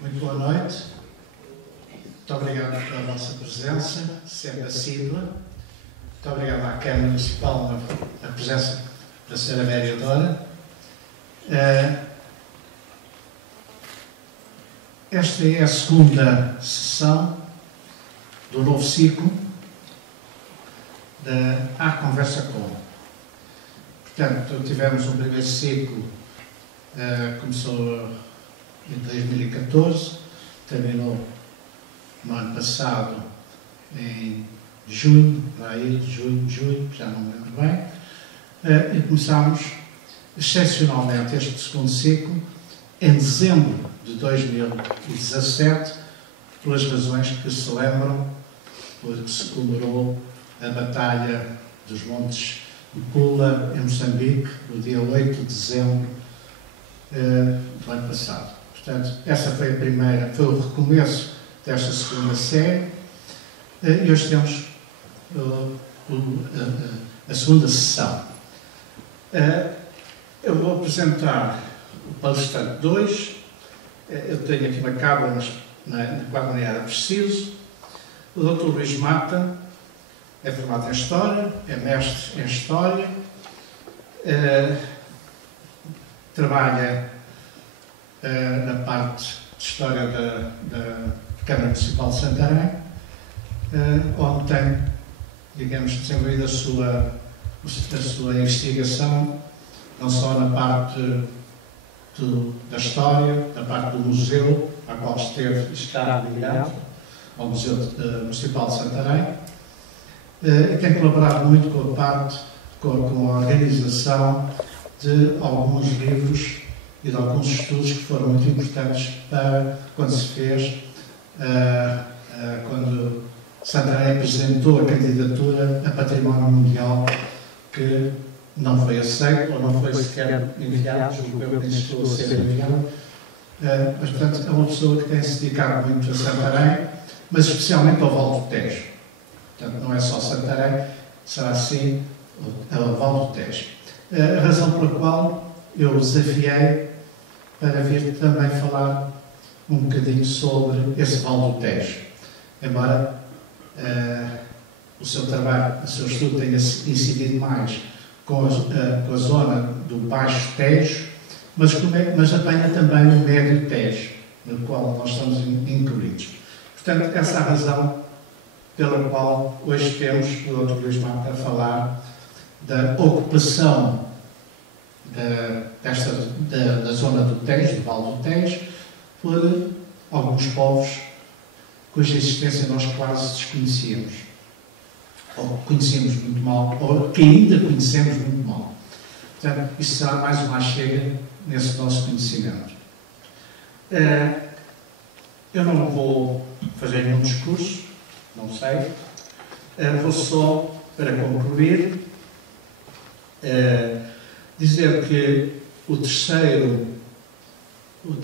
Muito boa noite. Muito obrigado pela vossa presença, sempre assídua. Muito obrigado à Câmara Municipal na presença da Sra. Vereadora. Esta é a segunda sessão do novo ciclo da A Conversa Com. Portanto, tivemos um primeiro ciclo, começou em 2014, terminou no ano passado, em junho, julho, já não me lembro bem, e começámos excepcionalmente este segundo ciclo em dezembro de 2017, pelas razões que se lembram, porque se comemorou a Batalha dos Montes de Pula, em Moçambique, no dia 8 de dezembro do ano passado. Portanto, essa foi foi o recomeço desta segunda série, e hoje temos a segunda sessão. Eu vou apresentar o palestrante 2. Eu tenho aqui uma cábula, mas na qual nem era preciso. O Dr. Luís Mata é formado em História, é mestre em História, trabalha na parte de História da Câmara Municipal de Santarém, onde tem, digamos, desenvolvido a sua investigação, não só na parte da História, na parte do museu, a qual está ligado, ao Museu Municipal de Santarém, e tem colaborado muito com a organização de alguns livros e de alguns estudos que foram muito importantes para quando se fez, quando Santarém apresentou a candidatura a Património Mundial, que não foi aceito, ou não foi sequer enviado, julgo eu que nem chegou a ser enviado, mas, portanto, é uma pessoa que tem se dedicado muito a Santarém, mas especialmente ao Val do Tejo. Portanto, não é só Santarém, será assim o Val do Tejo. A razão pela qual eu o desafiei para vir também falar um bocadinho sobre esse Val do Tejo. Embora o seu trabalho, o seu estudo tenha incidido mais com a zona do Baixo Tejo, mas apanha também o Médio Tejo, no qual nós estamos incluídos. Portanto, essa é a razão pela qual hoje temos o Dr. Luís Mata a falar da ocupação da zona do Tejo, do Val do Tejo, por alguns povos cuja existência nós quase desconhecíamos, ou conhecemos muito mal, ou que ainda conhecemos muito mal. Portanto, isto será mais uma chega nesse nosso conhecimento. Eu não vou fazer nenhum discurso, não sei. Vou só, para concluir, dizer que a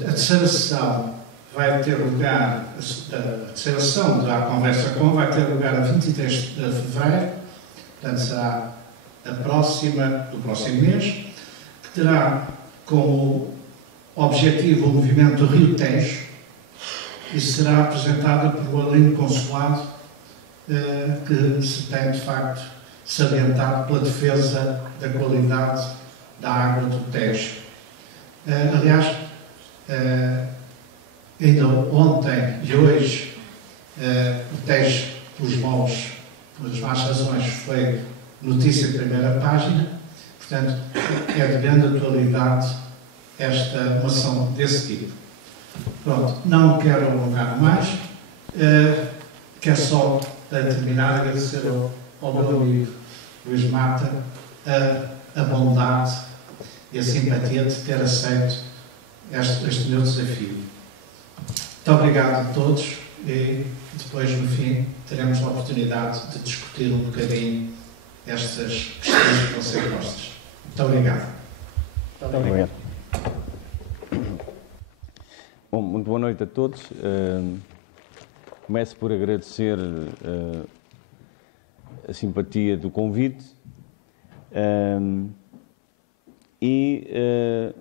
terceira sessão vai ter lugar, a terceira sessão da Conversa Com vai ter lugar a 23 de fevereiro, portanto será do próximo mês, que terá como objetivo o movimento Rio Tejo e será apresentada por Aline Consolado, que se tem de facto salientado pela defesa da qualidade da água do Tejo. Aliás, ainda ontem e hoje, o Tejo, pelos pelas más razões, foi notícia de primeira página. Portanto, é de grande atualidade uma ação desse tipo. Pronto, não quero alongar mais. Quero só, para terminar, agradecer ao meu amigo Luís Mata a bondade e a simpatia de ter aceito este meu desafio. Muito obrigado a todos e depois, no fim, teremos a oportunidade de discutir um bocadinho estas questões que vão ser postas. Muito obrigado. Muito obrigado. Bom, muito boa noite a todos. Começo por agradecer a simpatia do convite e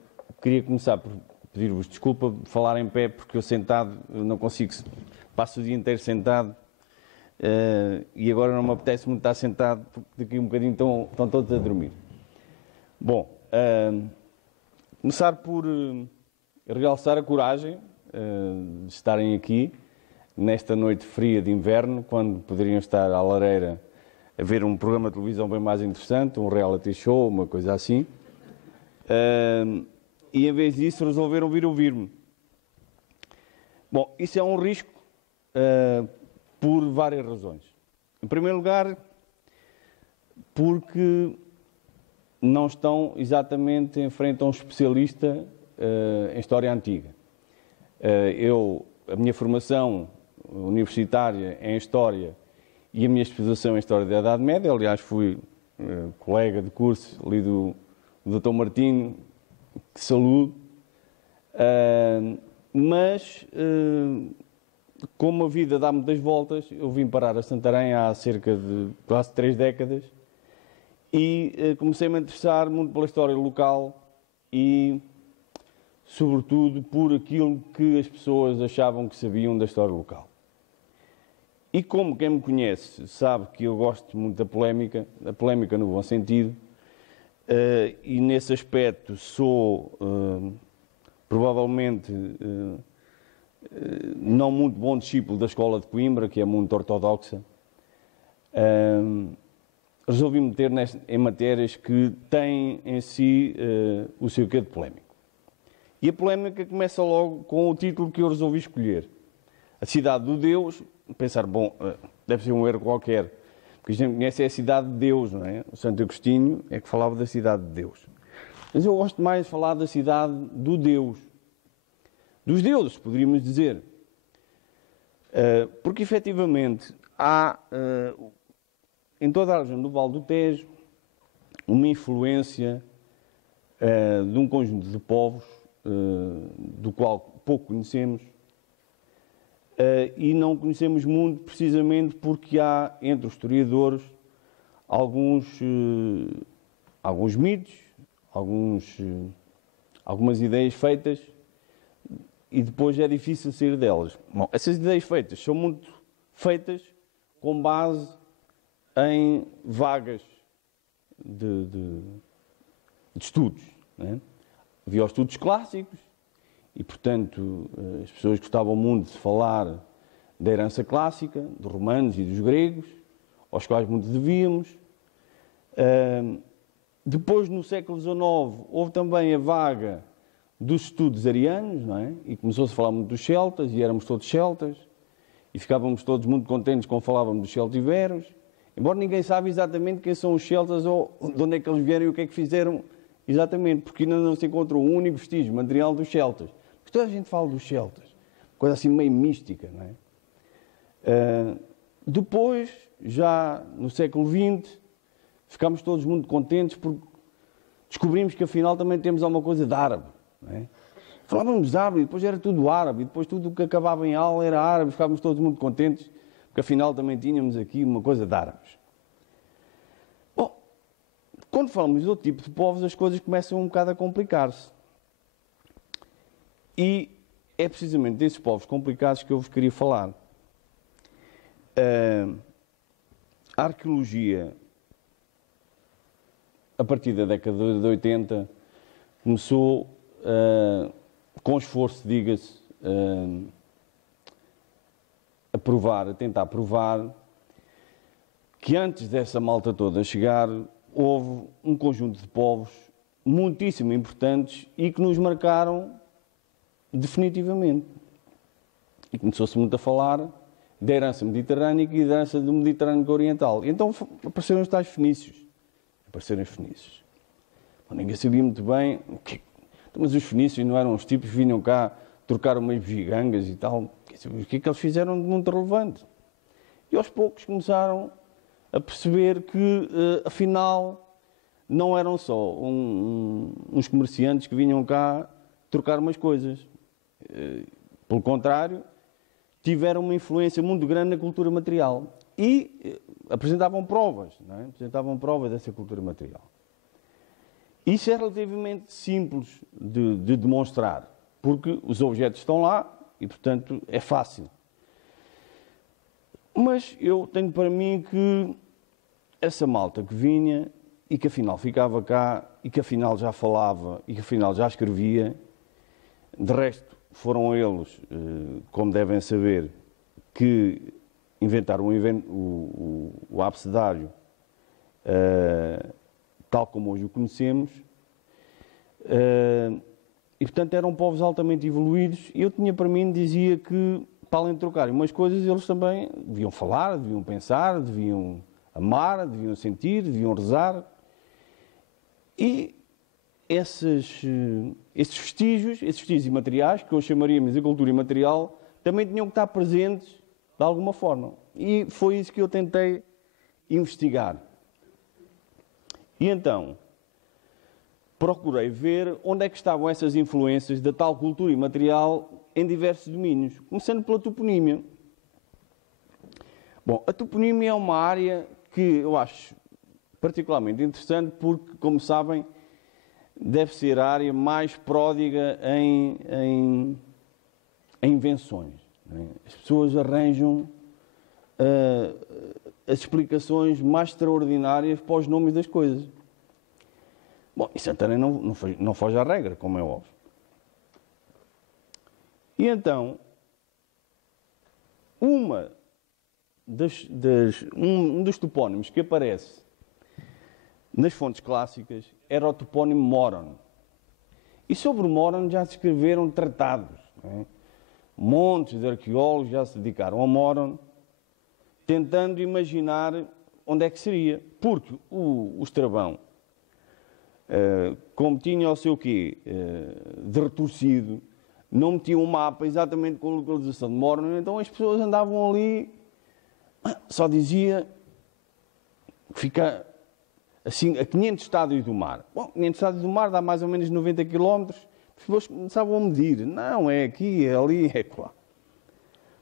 queria começar por pedir-vos desculpa de falar em pé, porque eu sentado eu não consigo, passo o dia inteiro sentado e agora não me apetece muito estar sentado, porque daqui a um bocadinho estão todos a dormir. Bom, começar por realçar a coragem de estarem aqui nesta noite fria de inverno, quando poderiam estar à lareira a ver um programa de televisão bem mais interessante, um reality show, uma coisa assim. E em vez disso resolveram vir ouvir-me. Bom, isso é um risco por várias razões. Em primeiro lugar, porque não estão exatamente em frente a um especialista em História Antiga. A minha formação universitária é em História e a minha especialização em História da Idade Média, aliás fui colega de curso ali do Dr. Martinho, que saúdo, mas como a vida dá muitas voltas, eu vim parar a Santarém há cerca de quase 3 décadas e comecei-me a interessar muito pela história local e, sobretudo, por aquilo que as pessoas achavam que sabiam da história local. E como quem me conhece sabe que eu gosto muito da polémica no bom sentido, e nesse aspecto sou provavelmente não muito bom discípulo da Escola de Coimbra, que é muito ortodoxa, resolvi meter em matérias que têm em si o seu quê de polémico. E a polémica começa logo com o título que eu resolvi escolher. A Cidade do Deus, pensar, bom, deve ser um erro qualquer, porque a gente conhece a Cidade de Deus, não é? O Santo Agostinho é que falava da Cidade de Deus. Mas eu gosto mais de falar da Cidade do Deus. Dos deuses, poderíamos dizer. Porque, efetivamente, há, em toda a região do Vale do Tejo, uma influência de um conjunto de povos, do qual pouco conhecemos, e não conhecemos muito precisamente porque há, entre os historiadores, alguns mitos, algumas ideias feitas, e depois é difícil sair delas. Bom, essas ideias feitas são muito feitas com base em vagas de estudos. Não é? Havia os estudos clássicos e, portanto, as pessoas gostavam muito de falar da herança clássica, dos romanos e dos gregos, aos quais muito devíamos. Depois, no século XIX, houve também a vaga dos estudos arianos, não é? E começou-se a falar muito dos celtas, e éramos todos celtas, e ficávamos todos muito contentes quando falávamos dos celtiberos, embora ninguém sabe exatamente quem são os celtas ou de onde é que eles vieram e o que é que fizeram exatamente, porque ainda não se encontrou um único vestígio material dos celtas. Porque toda a gente fala dos celtas, coisa assim meio mística, não é? Depois, já no século XX, ficámos todos muito contentes porque descobrimos que afinal também temos alguma coisa de árabe. Não é? Falávamos de árabe, depois era tudo árabe, e depois tudo o que acabava em al era árabe, ficávamos todos muito contentes, porque afinal também tínhamos aqui uma coisa de árabes. Bom, quando falamos de outro tipo de povos, as coisas começam um bocado a complicar-se. E é precisamente desses povos complicados que eu vos queria falar. A arqueologia, a partir da década de 80, começou, com esforço, diga-se, a tentar provar que antes dessa malta toda chegar, houve um conjunto de povos muitíssimo importantes e que nos marcaram definitivamente. E começou-se muito a falar da herança mediterrânica e da herança do Mediterrâneo Oriental. E então apareceram os tais fenícios. Bom, ninguém sabia muito bem o que. Mas os fenícios não eram os tipos que vinham cá trocar umas gigangas e tal. O que é que eles fizeram de muito relevante? E aos poucos começaram a perceber que, afinal, não eram só uns comerciantes que vinham cá trocar umas coisas. Pelo contrário, tiveram uma influência muito grande na cultura material. E apresentavam provas, não é? Apresentavam provas dessa cultura material. Isso é relativamente simples de demonstrar, porque os objetos estão lá e, portanto, é fácil. Mas eu tenho para mim que essa malta que vinha e que afinal ficava cá e que afinal já falava e que afinal já escrevia, de resto foram eles, como devem saber, que inventaram o abecedário tal como hoje o conhecemos, e portanto eram povos altamente evoluídos, e eu tinha para mim, dizia que para além de trocarem umas coisas, eles também deviam falar, deviam pensar, deviam amar, deviam sentir, deviam rezar. E esses vestígios imateriais, que hoje chamaríamos de cultura imaterial, também tinham que estar presentes de alguma forma. E foi isso que eu tentei investigar. E então, procurei ver onde é que estavam essas influências da tal cultura imaterial em diversos domínios, começando pela toponímia. Bom, a toponímia é uma área que eu acho particularmente interessante porque, como sabem, deve ser a área mais pródiga em invenções. As pessoas arranjam as explicações mais extraordinárias para os nomes das coisas. Bom, e Santarém não foge à regra, como é óbvio. E então, um dos topónimos que aparece nas fontes clássicas era o topónimo Moron. E sobre o Moron já se escreveram tratados. Não é? Montes de arqueólogos já se dedicaram ao Moron, tentando imaginar onde é que seria. Porque o Estrabão, como tinha o seu quê de retorcido, não metia um mapa exatamente com a localização de Moron, então as pessoas andavam ali, só dizia que fica assim a 500 estádios do mar. Bom, 500 estádios do mar dá mais ou menos 90 km, as pessoas começavam a medir. Não, é aqui, é ali, é lá.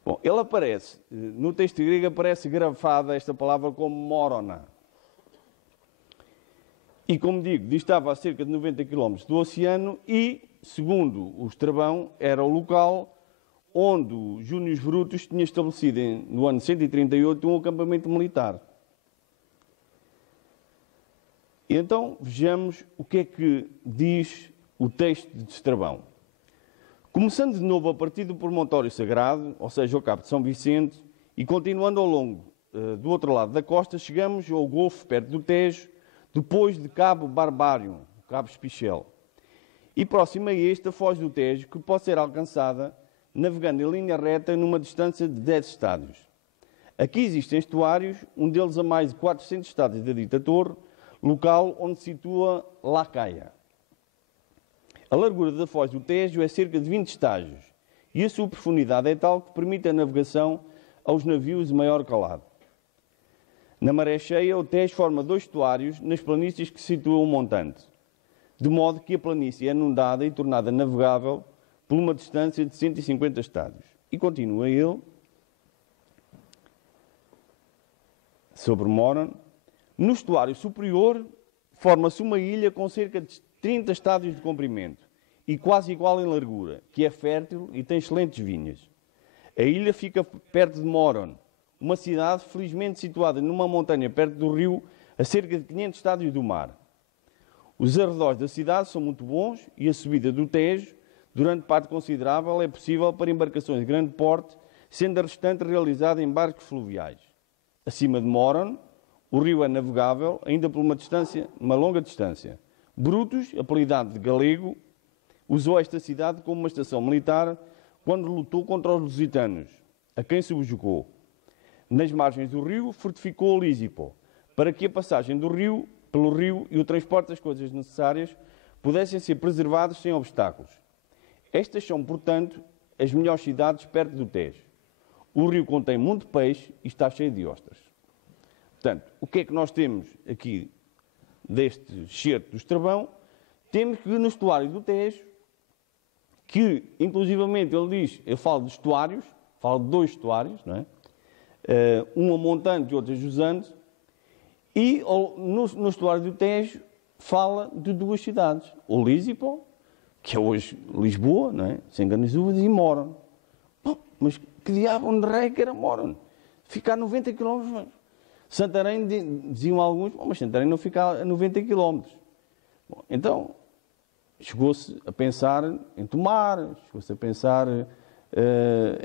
Bom, ele aparece, no texto grego aparece grafada esta palavra como morona. E como digo, distava a cerca de 90 km do oceano e, segundo o Estrabão, era o local onde o Június Brutus tinha estabelecido no ano 138 um acampamento militar. E então vejamos o que é que diz o texto de Estrabão. Começando de novo a partir do promontório sagrado, ou seja, ao Cabo de São Vicente, e continuando ao longo do outro lado da costa, chegamos ao Golfo, perto do Tejo, depois de Cabo Barbário, Cabo Espichel. E próximo a este, a foz do Tejo, que pode ser alcançada navegando em linha reta numa distância de 10 estádios. Aqui existem estuários, um deles a mais de 400 estádios da dita torre, local onde se situa Lacaia. A largura da foz do Tejo é cerca de 20 estágios e a sua profundidade é tal que permite a navegação aos navios de maior calado. Na maré cheia, o Tejo forma 2 estuários nas planícies que se situam o montante, de modo que a planície é inundada e tornada navegável por uma distância de 150 estádios. E continua ele, sobre Moron. No estuário superior, forma-se uma ilha com cerca de 30 estádios de comprimento e quase igual em largura, que é fértil e tem excelentes vinhas. A ilha fica perto de Moron, uma cidade felizmente situada numa montanha perto do rio, a cerca de 500 estádios do mar. Os arredores da cidade são muito bons e a subida do Tejo, durante parte considerável, é possível para embarcações de grande porte, sendo a restante realizada em barcos fluviais. Acima de Moron, o rio é navegável, ainda por uma longa distância. Brutus, apelidado de Galego, usou esta cidade como uma estação militar quando lutou contra os lusitanos, a quem subjugou. Nas margens do rio, fortificou Lísipo, para que a passagem pelo rio e o transporte das coisas necessárias pudessem ser preservados sem obstáculos. Estas são, portanto, as melhores cidades perto do Tejo. O rio contém muito peixe e está cheio de ostras. Portanto, o que é que nós temos aqui deste excerto do Estrabão? Temos que no estuário do Tejo, que inclusivamente ele fala de estuários, fala de 2 estuários, não é? Um a montante e outro a jusante, e no estuário do Tejo fala de 2 cidades, o Lísipo, que é hoje Lisboa, não é? Sem grandes dúvidas, e Moron. Bom, mas que diabo onde rei que era Moron? Ficar a 90 km. Santarém, diziam alguns, mas Santarém não fica a 90 km. Bom, então, chegou-se a pensar em Tomar, chegou-se a pensar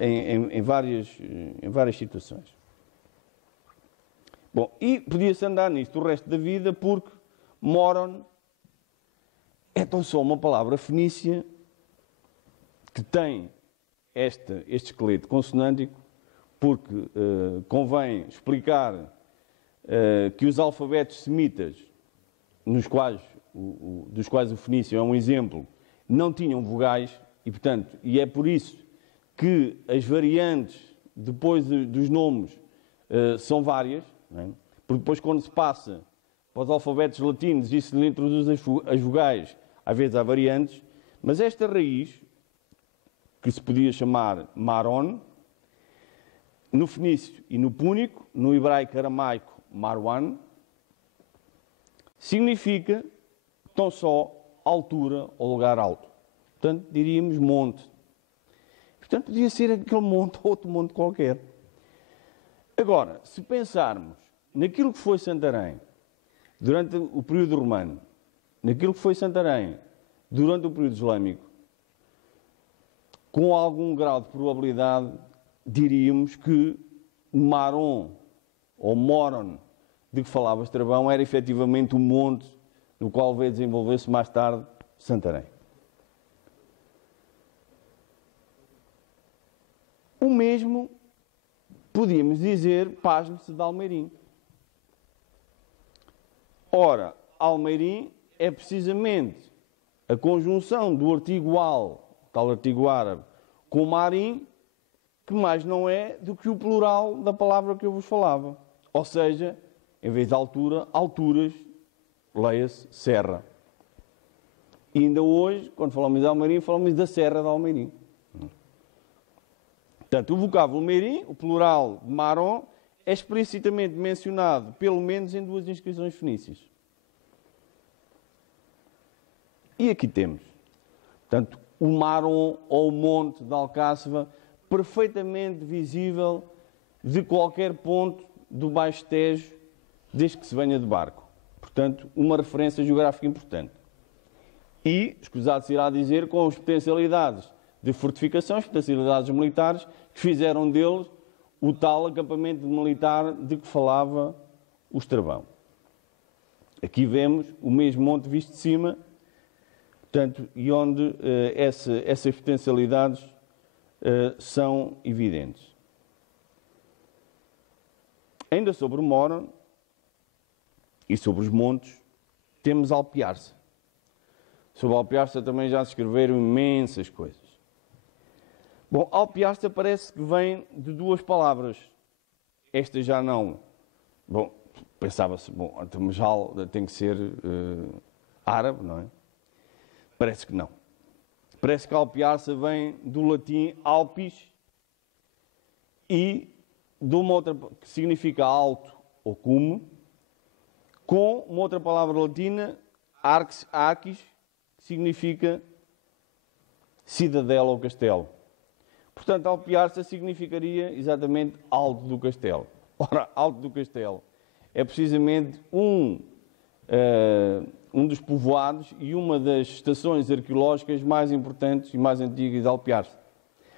em várias situações. Bom, e podia-se andar nisto o resto da vida porque Moron é tão só uma palavra fenícia que tem este esqueleto consonântico, porque convém explicar que os alfabetos semitas, dos quais o fenício é um exemplo, não tinham vogais e, portanto, é por isso que as variantes depois dos nomes são várias, não é? Porque depois quando se passa para os alfabetos latinos e se lhe introduz as vogais, às vezes há variantes, mas esta raiz, que se podia chamar Maron, no fenício e no púnico, no hebraico aramaico Marwan, significa tão só altura ou lugar alto. Portanto, diríamos monte. Portanto, podia ser aquele monte ou outro monte qualquer. Agora, se pensarmos naquilo que foi Santarém durante o período romano, naquilo que foi Santarém durante o período islâmico, com algum grau de probabilidade, diríamos que Maron ou Moron, de que falava Estrabão, era efetivamente o monte no qual veio desenvolver-se mais tarde Santarém. O mesmo podíamos dizer, pasme-se, de Almeirim. Ora, Almeirim é precisamente a conjunção do artigo al, tal artigo árabe, com marim, que mais não é do que o plural da palavra que eu vos falava. Ou seja, em vez de altura, alturas, leia-se serra. E ainda hoje, quando falamos de Almeirim, falamos da Serra de Almeirim. Portanto, o vocábulo Meirim, o plural de Maron, é explicitamente mencionado, pelo menos em 2 inscrições fenícias. E aqui temos, portanto, o Maron ou o Monte de Alcáçova, perfeitamente visível de qualquer ponto do Baixo Tejo, desde que se venha de barco. Portanto, uma referência geográfica importante. E, escusado-se irá dizer, com as potencialidades de fortificação, as potencialidades militares, que fizeram deles o tal acampamento militar de que falava o Estrabão. Aqui vemos o mesmo monte visto de cima, portanto, e onde essas potencialidades são evidentes. Ainda sobre o Moron e sobre os montes, temos Alpiarça. Sobre Alpiarça também já se escreveram imensas coisas. Bom, Alpiarça parece que vem de 2 palavras. Esta já não. Bom, pensava-se, bom, mas já tem que ser árabe, não é? Parece que não. Parece que Alpiarça vem do latim alpis e de uma outra que significa alto ou cume, com uma outra palavra latina, arx, aquis, que significa cidadela ou castelo. Portanto, Alpiarça significaria exatamente alto do castelo. Ora, alto do castelo é precisamente um dos povoados e uma das estações arqueológicas mais importantes e mais antigas de Alpiarça.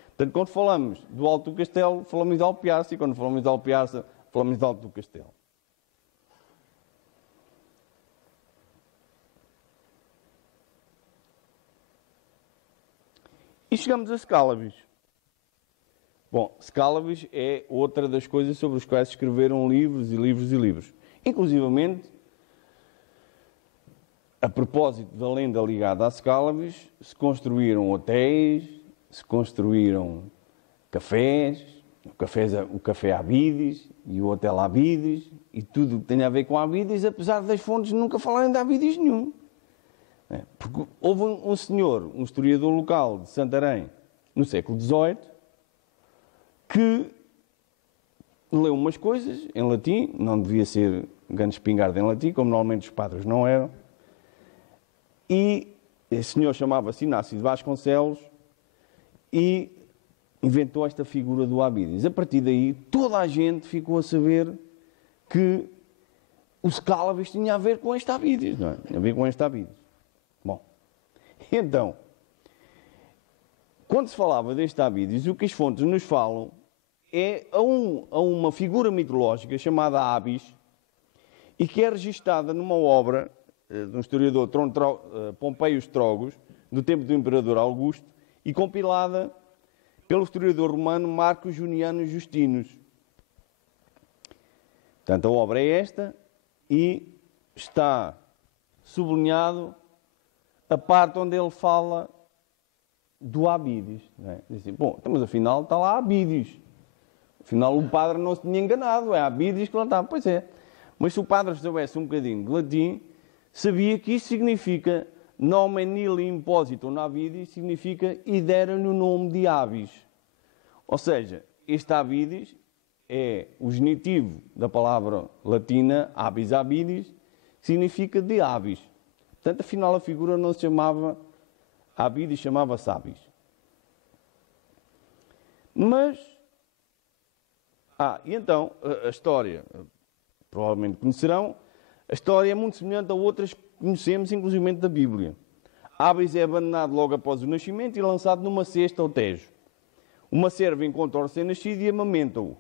Portanto, quando falamos do Alto do Castelo, falamos de Alpiarça, e quando falamos de Alpiarça, falamos de Alto do Castelo. E chegamos a Scalabis. Bom, Scalabis é outra das coisas sobre as quais se escreveram livros e livros e livros. Inclusivamente, a propósito da lenda ligada a Scalabis, se construíram hotéis, se construíram cafés, o café Abides e o hotel Abides, e tudo o que tem a ver com Abides, apesar das fontes nunca falarem de Abides nenhum. Porque houve um senhor, um historiador local de Santarém, no século XVIII, que leu umas coisas em latim, não devia ser grande espingarda em latim, como normalmente os padres não eram, e esse senhor chamava-se Inácio de Vasconcelos e inventou esta figura do Abídios. A partir daí, toda a gente ficou a saber que o Scálavis tinha a ver com este Abídios, não é? Tinha a ver com este Abídios. Bom, então, quando se falava deste Abídios, o que as fontes nos falam é a uma figura mitológica chamada Abis, e que é registada numa obra de um historiador Pompeio Estrogos, do tempo do imperador Augusto, e compilada pelo historiador romano Marcos Juniano Justinus. Portanto, a obra é esta e está sublinhado a parte onde ele fala do Abídios. Não é? Diz assim, bom, mas afinal está lá Abídios. Afinal o padre não se tinha enganado, é Abídios que lá está. Pois é, mas se o padre soubesse um bocadinho de latim, sabia que isso significa nomen nihil impositum Abídios, significa e deram-lhe o nome de Abis. Ou seja, este Abídios é o genitivo da palavra latina Abis Abídios, que significa de Abis. Portanto, afinal a figura não se chamava Abídios, chamava-se Abis. Mas, e então, a história, provavelmente conhecerão, a história é muito semelhante a outras que conhecemos, inclusive da Bíblia. Abis é abandonado logo após o nascimento e lançado numa cesta ao Tejo. Uma serva encontra o recém-nascido e amamenta-o.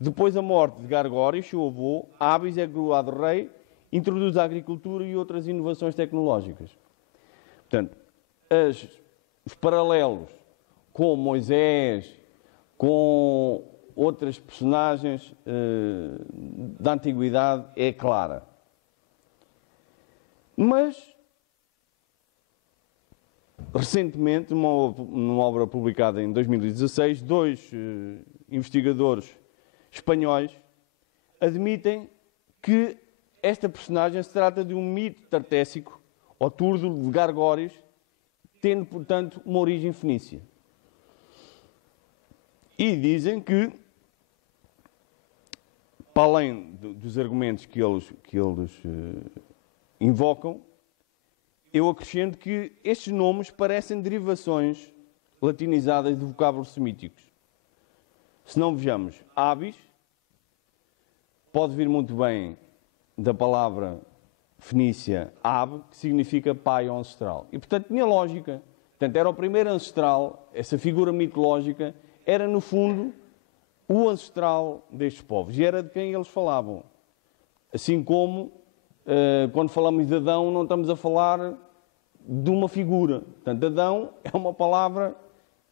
Depois da morte de Gargórios, seu avô, Abis é coroado rei, introduz a agricultura e outras inovações tecnológicas. Portanto, os paralelos com Moisés, com outras personagens da antiguidade é clara. Mas, recentemente, numa obra publicada em 2016, dois investigadores espanhóis admitem que esta personagem se trata de um mito tartéssico, ou túrdulo de Gargórios, tendo, portanto, uma origem fenícia. E dizem que, para além dos argumentos que eles invocam, eu acrescento que estes nomes parecem derivações latinizadas de vocábulos semíticos. Se não vejamos, Abis pode vir muito bem da palavra fenícia Ab, que significa pai ancestral. E, portanto, tinha lógica. Portanto, era o primeiro ancestral, essa figura mitológica, era, no fundo, o ancestral destes povos. E era de quem eles falavam. Assim como, quando falamos de Adão, não estamos a falar de uma figura. Portanto, Adão é uma palavra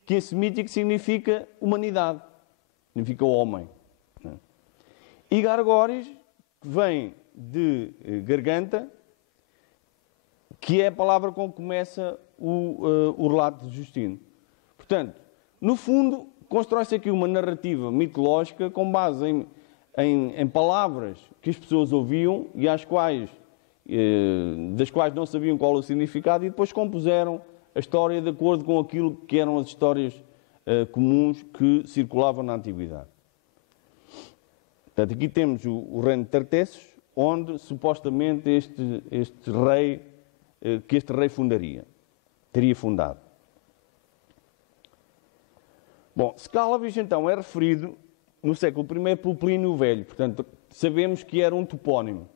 que em semítico significa humanidade. Significa homem. E Gargórios, que vem de garganta, que é a palavra com que começa o relato de Justino. Portanto, no fundo, constrói-se aqui uma narrativa mitológica com base em palavras que as pessoas ouviam e das quais não sabiam qual o significado, e depois compuseram a história de acordo com aquilo que eram as histórias comuns que circulavam na Antiguidade. Portanto, aqui temos o reino de Tartessos, onde supostamente este rei teria fundado. Bom, Scálavis então é referido no século I por Plínio o Velho, portanto sabemos que era um topónimo.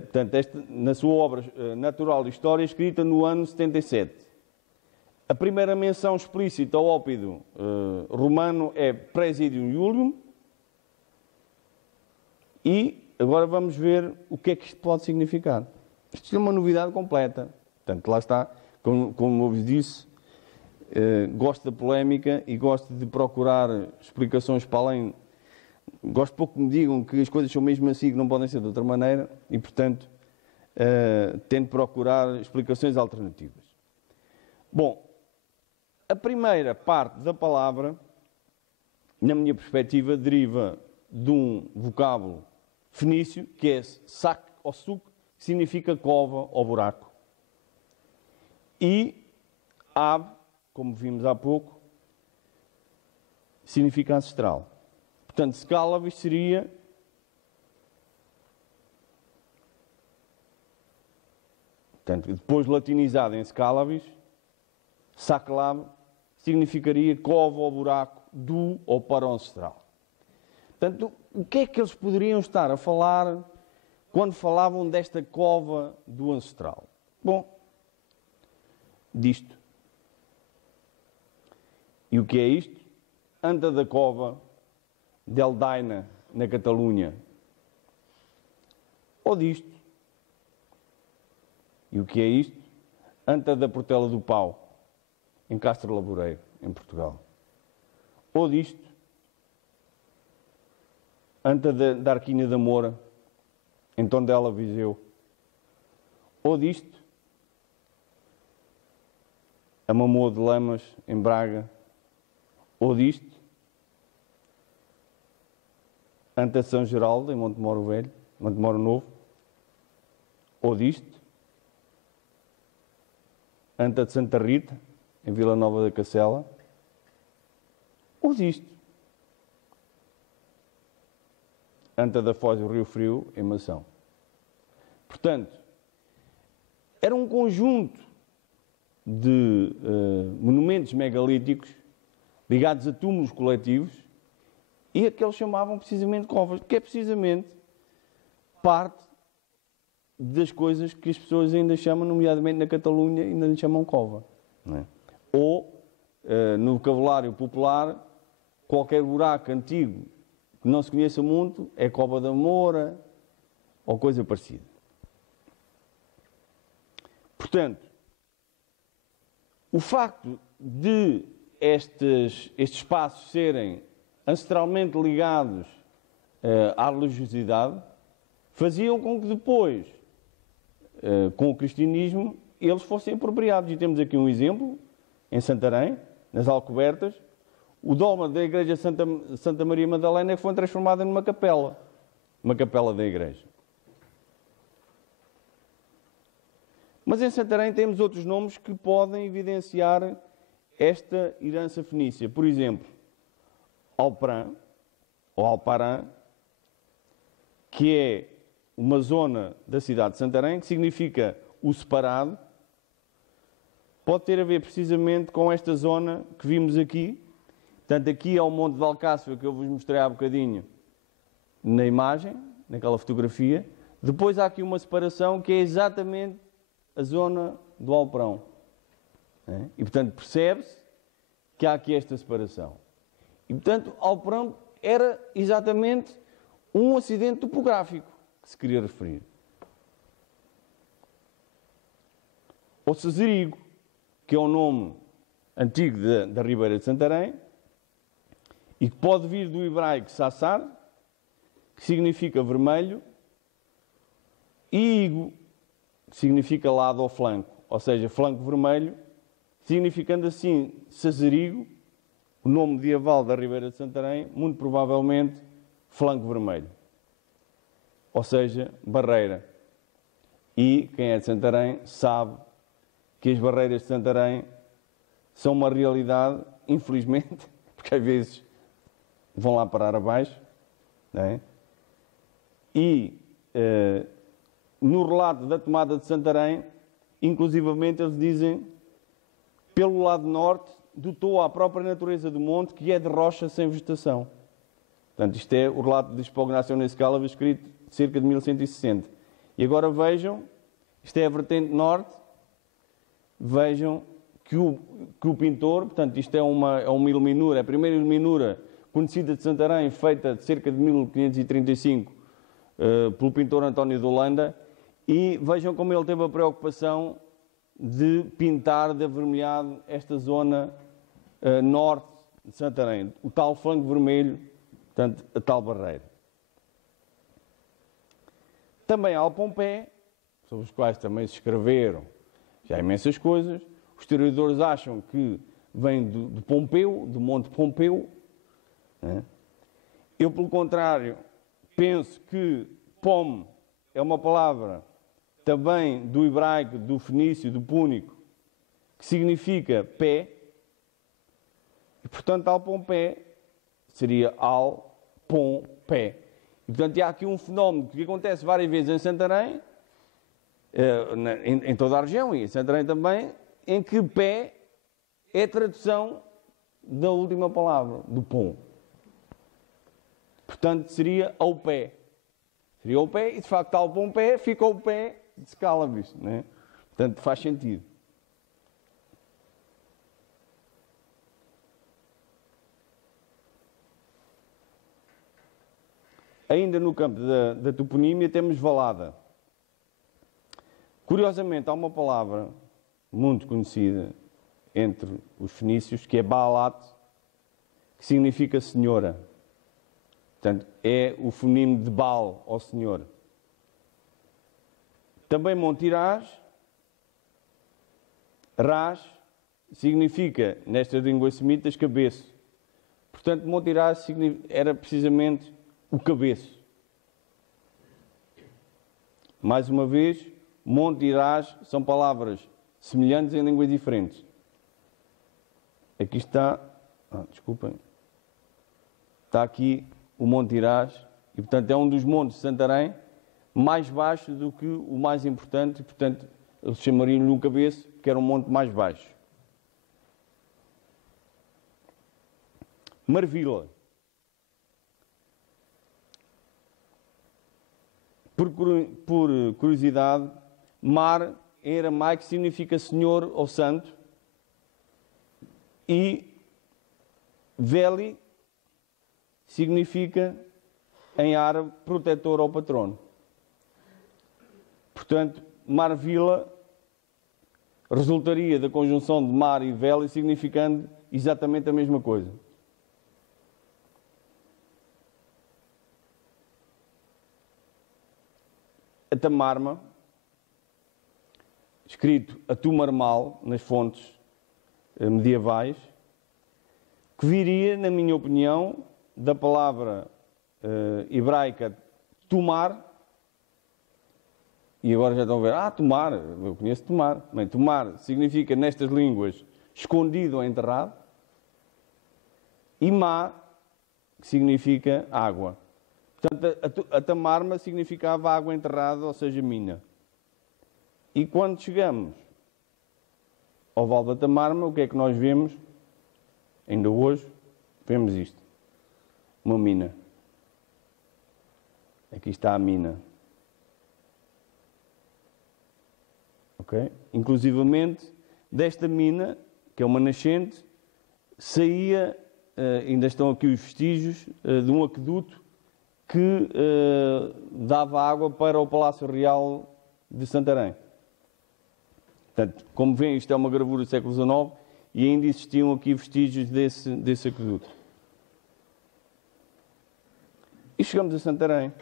Portanto, na sua obra Natural de História, escrita no ano 77. A primeira menção explícita ao ópido romano é Praesidium Iulium. E agora vamos ver o que é que isto pode significar. Isto é uma novidade completa. Portanto, lá está, como eu vos disse, gosto da polémica e gosto de procurar explicações para além. Gosto pouco que me digam que as coisas são mesmo assim, que não podem ser de outra maneira, e, portanto, tento procurar explicações alternativas. Bom, a primeira parte da palavra, na minha perspectiva, deriva de um vocábulo fenício, que é sac ou suc, que significa cova ou buraco. E ab, como vimos há pouco, significa ancestral. Portanto, Scálavis seria Portanto, depois latinizado em Scalabis, Saclab significaria cova ou buraco do ou para o ancestral. Portanto, o que é que eles poderiam estar a falar quando falavam desta cova do ancestral? Bom, disto. E o que é isto? Anta da cova de Aldaina, na Catalunha. Ou disto. E o que é isto? Anta da Portela do Pau, em Castro Laboreiro, em Portugal. Ou disto. Anta da Arquinha da Moura, em Tondela, Viseu. Ou disto. A Mamoa de Lamas, em Braga. Ou disto. Anta São Geraldo, em Montemoro Velho, Montemoro Novo. Ou disto. Anta de Santa Rita, em Vila Nova da Cacela. Ou disto. Anta da Foz do Rio Frio, em Mação. Portanto, era um conjunto de monumentos megalíticos ligados a túmulos coletivos e a que eles chamavam precisamente covas, que é precisamente parte das coisas que as pessoas ainda chamam, nomeadamente na Catalunha, ainda lhe chamam cova. Não é? Ou, no vocabulário popular, qualquer buraco antigo que não se conheça muito é Cova da Moura ou coisa parecida. Portanto, o facto de estes espaços serem ancestralmente ligados à religiosidade faziam com que depois, com o cristianismo, eles fossem apropriados. E temos aqui um exemplo, em Santarém, nas Alcobertas, o dogma da Igreja Santa Maria Madalena foi transformada numa capela da Igreja. Mas em Santarém temos outros nomes que podem evidenciar esta herança fenícia. Por exemplo, Alprã, ou Alparã, que é uma zona da cidade de Santarém, que significa o separado, pode ter a ver precisamente com esta zona que vimos aqui. Portanto, aqui é o Monte de Alcácer, que eu vos mostrei há bocadinho na imagem, naquela fotografia. Depois há aqui uma separação que é exatamente a zona do Alprão. E, portanto, percebe-se que há aqui esta separação. E, portanto, Alprão era exatamente um acidente topográfico que se queria referir. Ou Cesarigo, que é o nome antigo da Ribeira de Santarém, e que pode vir do hebraico Sassar, que significa vermelho, e Igo, que significa lado ou flanco, ou seja, flanco vermelho, significando assim Cesarigo, o nome medieval da Ribeira de Santarém, muito provavelmente flanco vermelho, ou seja, barreira. E quem é de Santarém sabe que as barreiras de Santarém são uma realidade, infelizmente, porque às vezes vão lá parar abaixo, não é? E no relato da tomada de Santarém, inclusivamente eles dizem, pelo lado norte, dotou à própria natureza do monte, que é de rocha sem vegetação. Portanto, isto é o relato de Expugnação na Escala, escrito cerca de 1160. E agora vejam, isto é a vertente norte, vejam que o pintor, portanto, isto é uma iluminura, a primeira iluminura conhecida de Santarém, feita de cerca de 1535 pelo pintor António de Holanda, e vejam como ele teve a preocupação de pintar de avermelhado esta zona norte de Santarém, o tal flanco vermelho, portanto, a tal barreira. Também há Alpompé, sobre os quais também se escreveram já imensas coisas. Os historiadores acham que vem de Pompeu, do Monte Pompeu. Né? Eu, pelo contrário, penso que Pom é uma palavra também do hebraico, do fenício, do púnico, que significa pé. E, portanto, Alpompé seria Al-Pom-Pé. E, portanto, há aqui um fenómeno que acontece várias vezes em Santarém, em toda a região e em Santarém também, em que pé é a tradução da última palavra, do pão. Portanto, seria ao pé. Seria ao pé e, de facto, ao bom pé, fica ao pé de Scalabis, né? Portanto, faz sentido. Ainda no campo da toponímia temos Valada. Curiosamente, há uma palavra muito conhecida entre os fenícios, que é Baalat, que significa senhora. Portanto, é o fonimo de Baal, ó Senhor. Também Montirás, Rás, significa, nestas línguas semitas, cabeço. Portanto, Montirás era precisamente o cabeço. Mais uma vez, Monte e Rás são palavras semelhantes em línguas diferentes. Aqui está, desculpem, está aqui o Monte Irás, e portanto é um dos montes de Santarém, mais baixo do que o mais importante, e portanto eles chamariam-lhe um cabeço, que era um monte mais baixo. Marvila. Por curiosidade, Mar em aramaico significa senhor ou santo, e Veli significa, em árabe, protetor ou patrono. Portanto, Marvila resultaria da conjunção de Mar e Veli, significando exatamente a mesma coisa. A Tamarma, escrito a Tumarmal nas fontes medievais, que viria, na minha opinião, da palavra hebraica tomar, e agora já estão a ver, tomar, eu conheço tomar. Bem, tomar significa, nestas línguas, escondido ou enterrado, e má, que significa água. Portanto, a Tamarma significava água enterrada, ou seja, mina. E quando chegamos ao Vale da Tamarma, o que é que nós vemos? Ainda hoje, vemos isto. Uma mina. Aqui está a mina. Ok? Inclusivamente, desta mina, que é uma nascente, saía, ainda estão aqui os vestígios, de um aqueduto que dava água para o Palácio Real de Santarém. Portanto, como veem, isto é uma gravura do século XIX e ainda existiam aqui vestígios desse aqueduto. E chegamos a Santarém.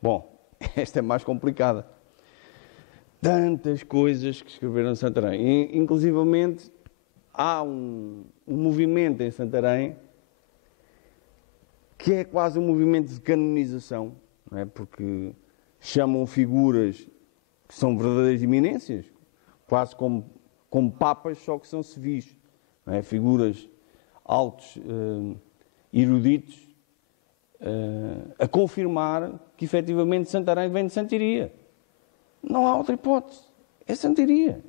Bom, esta é mais complicada. Tantas coisas que escreveram em Santarém. E, inclusivamente, há um movimento em Santarém que é quase um movimento de canonização, não é? Porque chamam figuras que são verdadeiras eminências, quase como papas, só que são civis, não é? Figuras altos, eruditos, a confirmar que efetivamente Santarém vem de Santiria. Não há outra hipótese, é Santiria.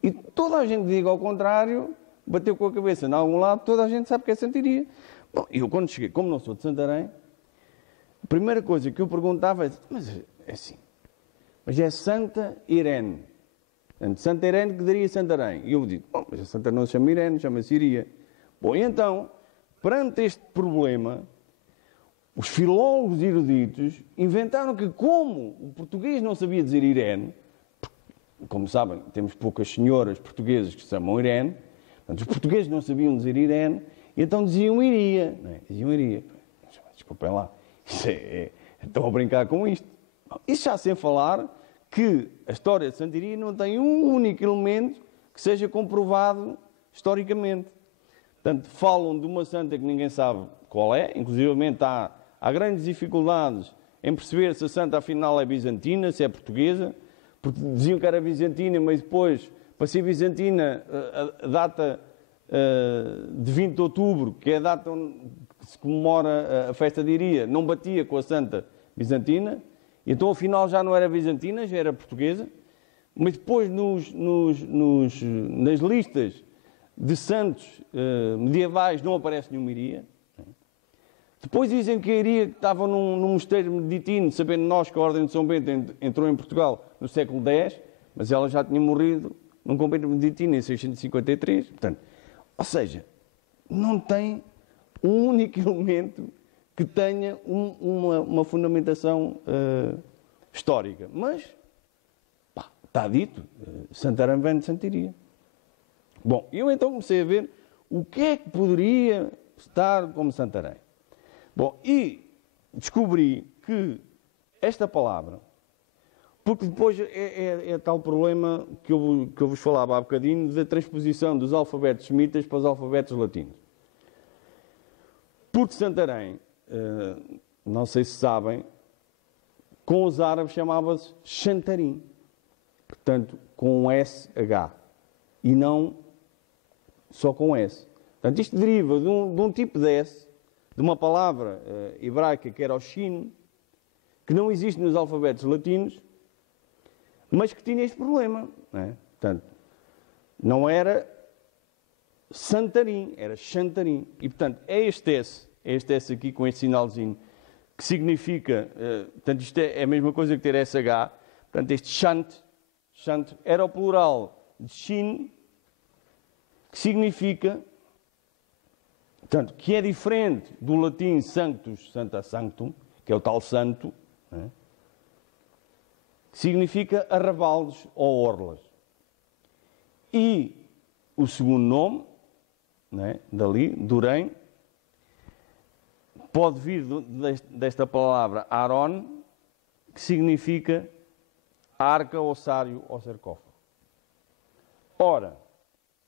E toda a gente diga ao contrário, bateu com a cabeça em algum lado, toda a gente sabe que é Santiria. Bom, eu quando cheguei, como não sou de Santarém, a primeira coisa que eu perguntava é, mas é assim, mas é Santa Irene. Portanto, Santa Irene que daria Santarém. E eu digo, bom, mas a Santa não se chama Irene, chama-se Iria. Bom, e então, perante este problema, os filólogos eruditos inventaram que, como o português não sabia dizer Irene, como sabem, temos poucas senhoras portuguesas que se chamam Irene, portanto, os portugueses não sabiam dizer Irene, e então diziam Iria. Não é? Diziam Iria. Desculpem lá, estão a brincar com isto. Isso já sem falar que a história de Santiria não tem um único elemento que seja comprovado historicamente. Portanto, falam de uma santa que ninguém sabe qual é, inclusivamente há grandes dificuldades em perceber se a santa afinal é bizantina, se é portuguesa, porque diziam que era bizantina, mas depois, para ser bizantina, a data de 20 de outubro, que é a data onde se comemora a festa de Iria, não batia com a santa bizantina, Então, afinal, já não era bizantina, já era portuguesa. Mas depois, nas listas de santos medievais, não aparece nenhuma Iria. Depois dizem que a Iria estava num mosteiro beneditino, sabendo nós que a Ordem de São Bento entrou em Portugal no século X, mas ela já tinha morrido num convento beneditino em 653. Portanto, ou seja, não tem um único elemento que tenha uma fundamentação histórica. Mas, está dito, Santarém vem de Santiria. Bom, eu então comecei a ver o que é que poderia estar como Santarém. Bom, e descobri que esta palavra, porque depois é tal problema que eu vos falava há bocadinho, da transposição dos alfabetos semitas para os alfabetos latinos. Porque Santarém, não sei se sabem, com os árabes chamava-se Xantarim. Portanto, com um SH. E não só com S. Portanto, isto deriva de um tipo de S, de uma palavra hebraica que era o Shin, que não existe nos alfabetos latinos, mas que tinha este problema. Não é? Portanto, não era Santarim, era Xantarim. E, portanto, é este S aqui com este sinalzinho, que significa, portanto, isto é a mesma coisa que ter SH, portanto, este Shant era o plural de Shin, que significa, portanto, que é diferente do latim Sanctus, Santa Sanctum, que é o tal santo, né? Que significa arrabaldes ou orlas. E o segundo nome, né, dali, Durém, pode vir desta palavra Aron, que significa arca, ossário ou sarcófago. Ora,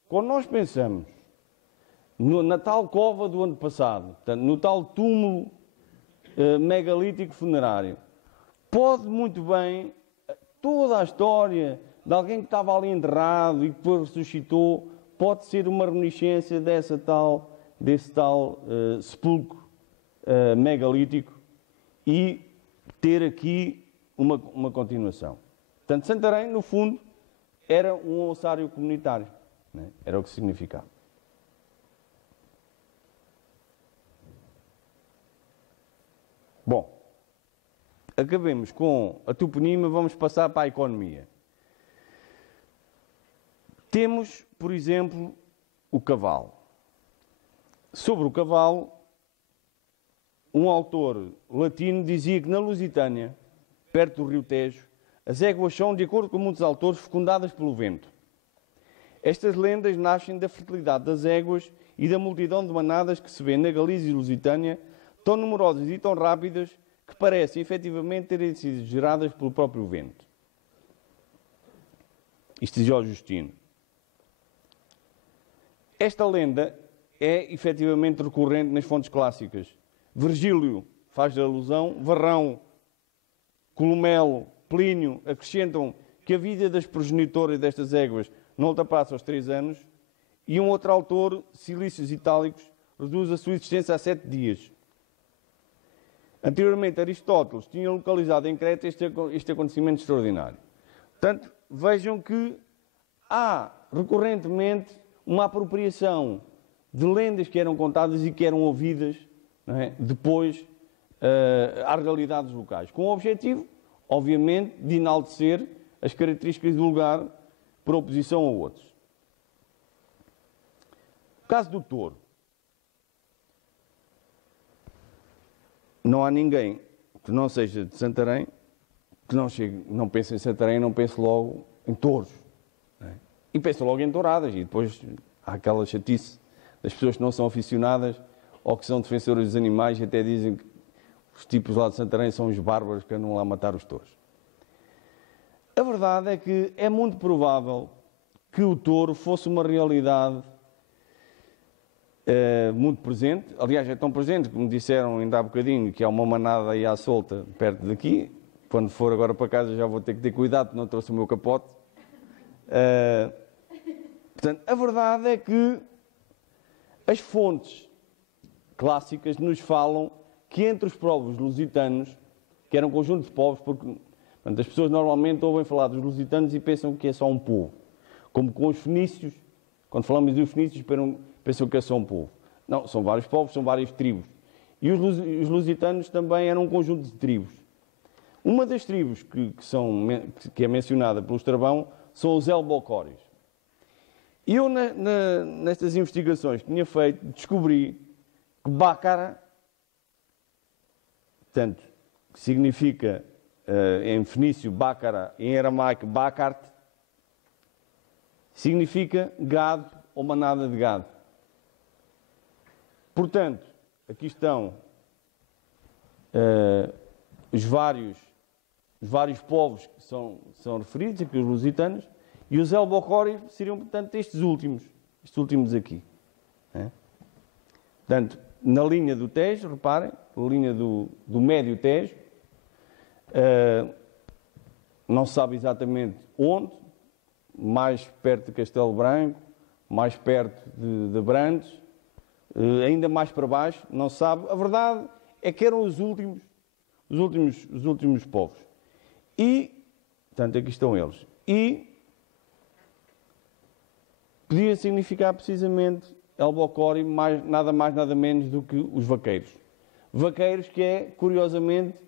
quando nós pensamos na tal cova do ano passado, portanto, no tal túmulo megalítico funerário, pode muito bem toda a história de alguém que estava ali enterrado e que depois ressuscitou, pode ser uma reminiscência desse tal sepulcro megalítico e ter aqui uma continuação. Portanto, Santarém, no fundo, era um ossário comunitário. Né? Era o que significava. Bom, acabemos com a toponímia, vamos passar para a economia. Temos, por exemplo, o cavalo. Sobre o cavalo, um autor latino dizia que na Lusitânia, perto do rio Tejo, as éguas são, de acordo com muitos autores, fecundadas pelo vento. Estas lendas nascem da fertilidade das éguas e da multidão de manadas que se vê na Galiza e Lusitânia, tão numerosas e tão rápidas que parecem efetivamente terem sido geradas pelo próprio vento. Isto diz Jorge Justino. Esta lenda é efetivamente recorrente nas fontes clássicas. Virgílio faz alusão, Varrão, Colomelo, Plínio acrescentam que a vida das progenitoras destas éguas não ultrapassa os 3 anos e um outro autor, Cilícios Itálicos, reduz a sua existência a 7 dias. Anteriormente, Aristóteles tinha localizado em Creta este acontecimento extraordinário. Portanto, vejam que há recorrentemente uma apropriação de lendas que eram contadas e que eram ouvidas, não é, depois às realidades locais, com o objetivo, obviamente, de enaltecer as características do lugar por oposição a outros. O caso do touro. Não há ninguém que não seja de Santarém, que não pense em Santarém, não pense logo em touros. Não é? E pensa logo em touradas. E depois há aquela chatice das pessoas que não são aficionadas ou que são defensores dos animais e até dizem que os tipos lá de Santarém são os bárbaros que andam lá a matar os touros. A verdade é que é muito provável que o touro fosse uma realidade muito presente. Aliás, é tão presente que me disseram ainda há bocadinho que há uma manada aí à solta perto daqui. Quando for agora para casa já vou ter que ter cuidado, porque não trouxe o meu capote. Portanto, a verdade é que as fontes clássicas nos falam que entre os povos lusitanos que era um conjunto de povos, porque portanto, as pessoas normalmente ouvem falar dos lusitanos e pensam que é só um povo. Como com os fenícios, quando falamos dos fenícios, pensam que é só um povo. Não, são vários povos, são várias tribos. E os lusitanos também eram um conjunto de tribos. Uma das tribos que é mencionada pelo Estrabão são os Elbocórios. E eu, nestas investigações que tinha feito, descobri que Bácara, portanto, que significa em fenício Bácara, em aramaico Bácart, significa gado ou manada de gado. Portanto, aqui estão os vários povos que são referidos, aqui os lusitanos, e os Elbocórios seriam, portanto, estes últimos aqui. Portanto, na linha do Tejo, reparem, na linha do Médio Tejo, não se sabe exatamente onde, mais perto de Castelo Branco, mais perto de Abrantes, ainda mais para baixo, não se sabe. A verdade é que eram os últimos povos. E, portanto, aqui estão eles. E podia significar precisamente Elbocório, nada mais, nada menos do que os vaqueiros. Vaqueiros que é, curiosamente,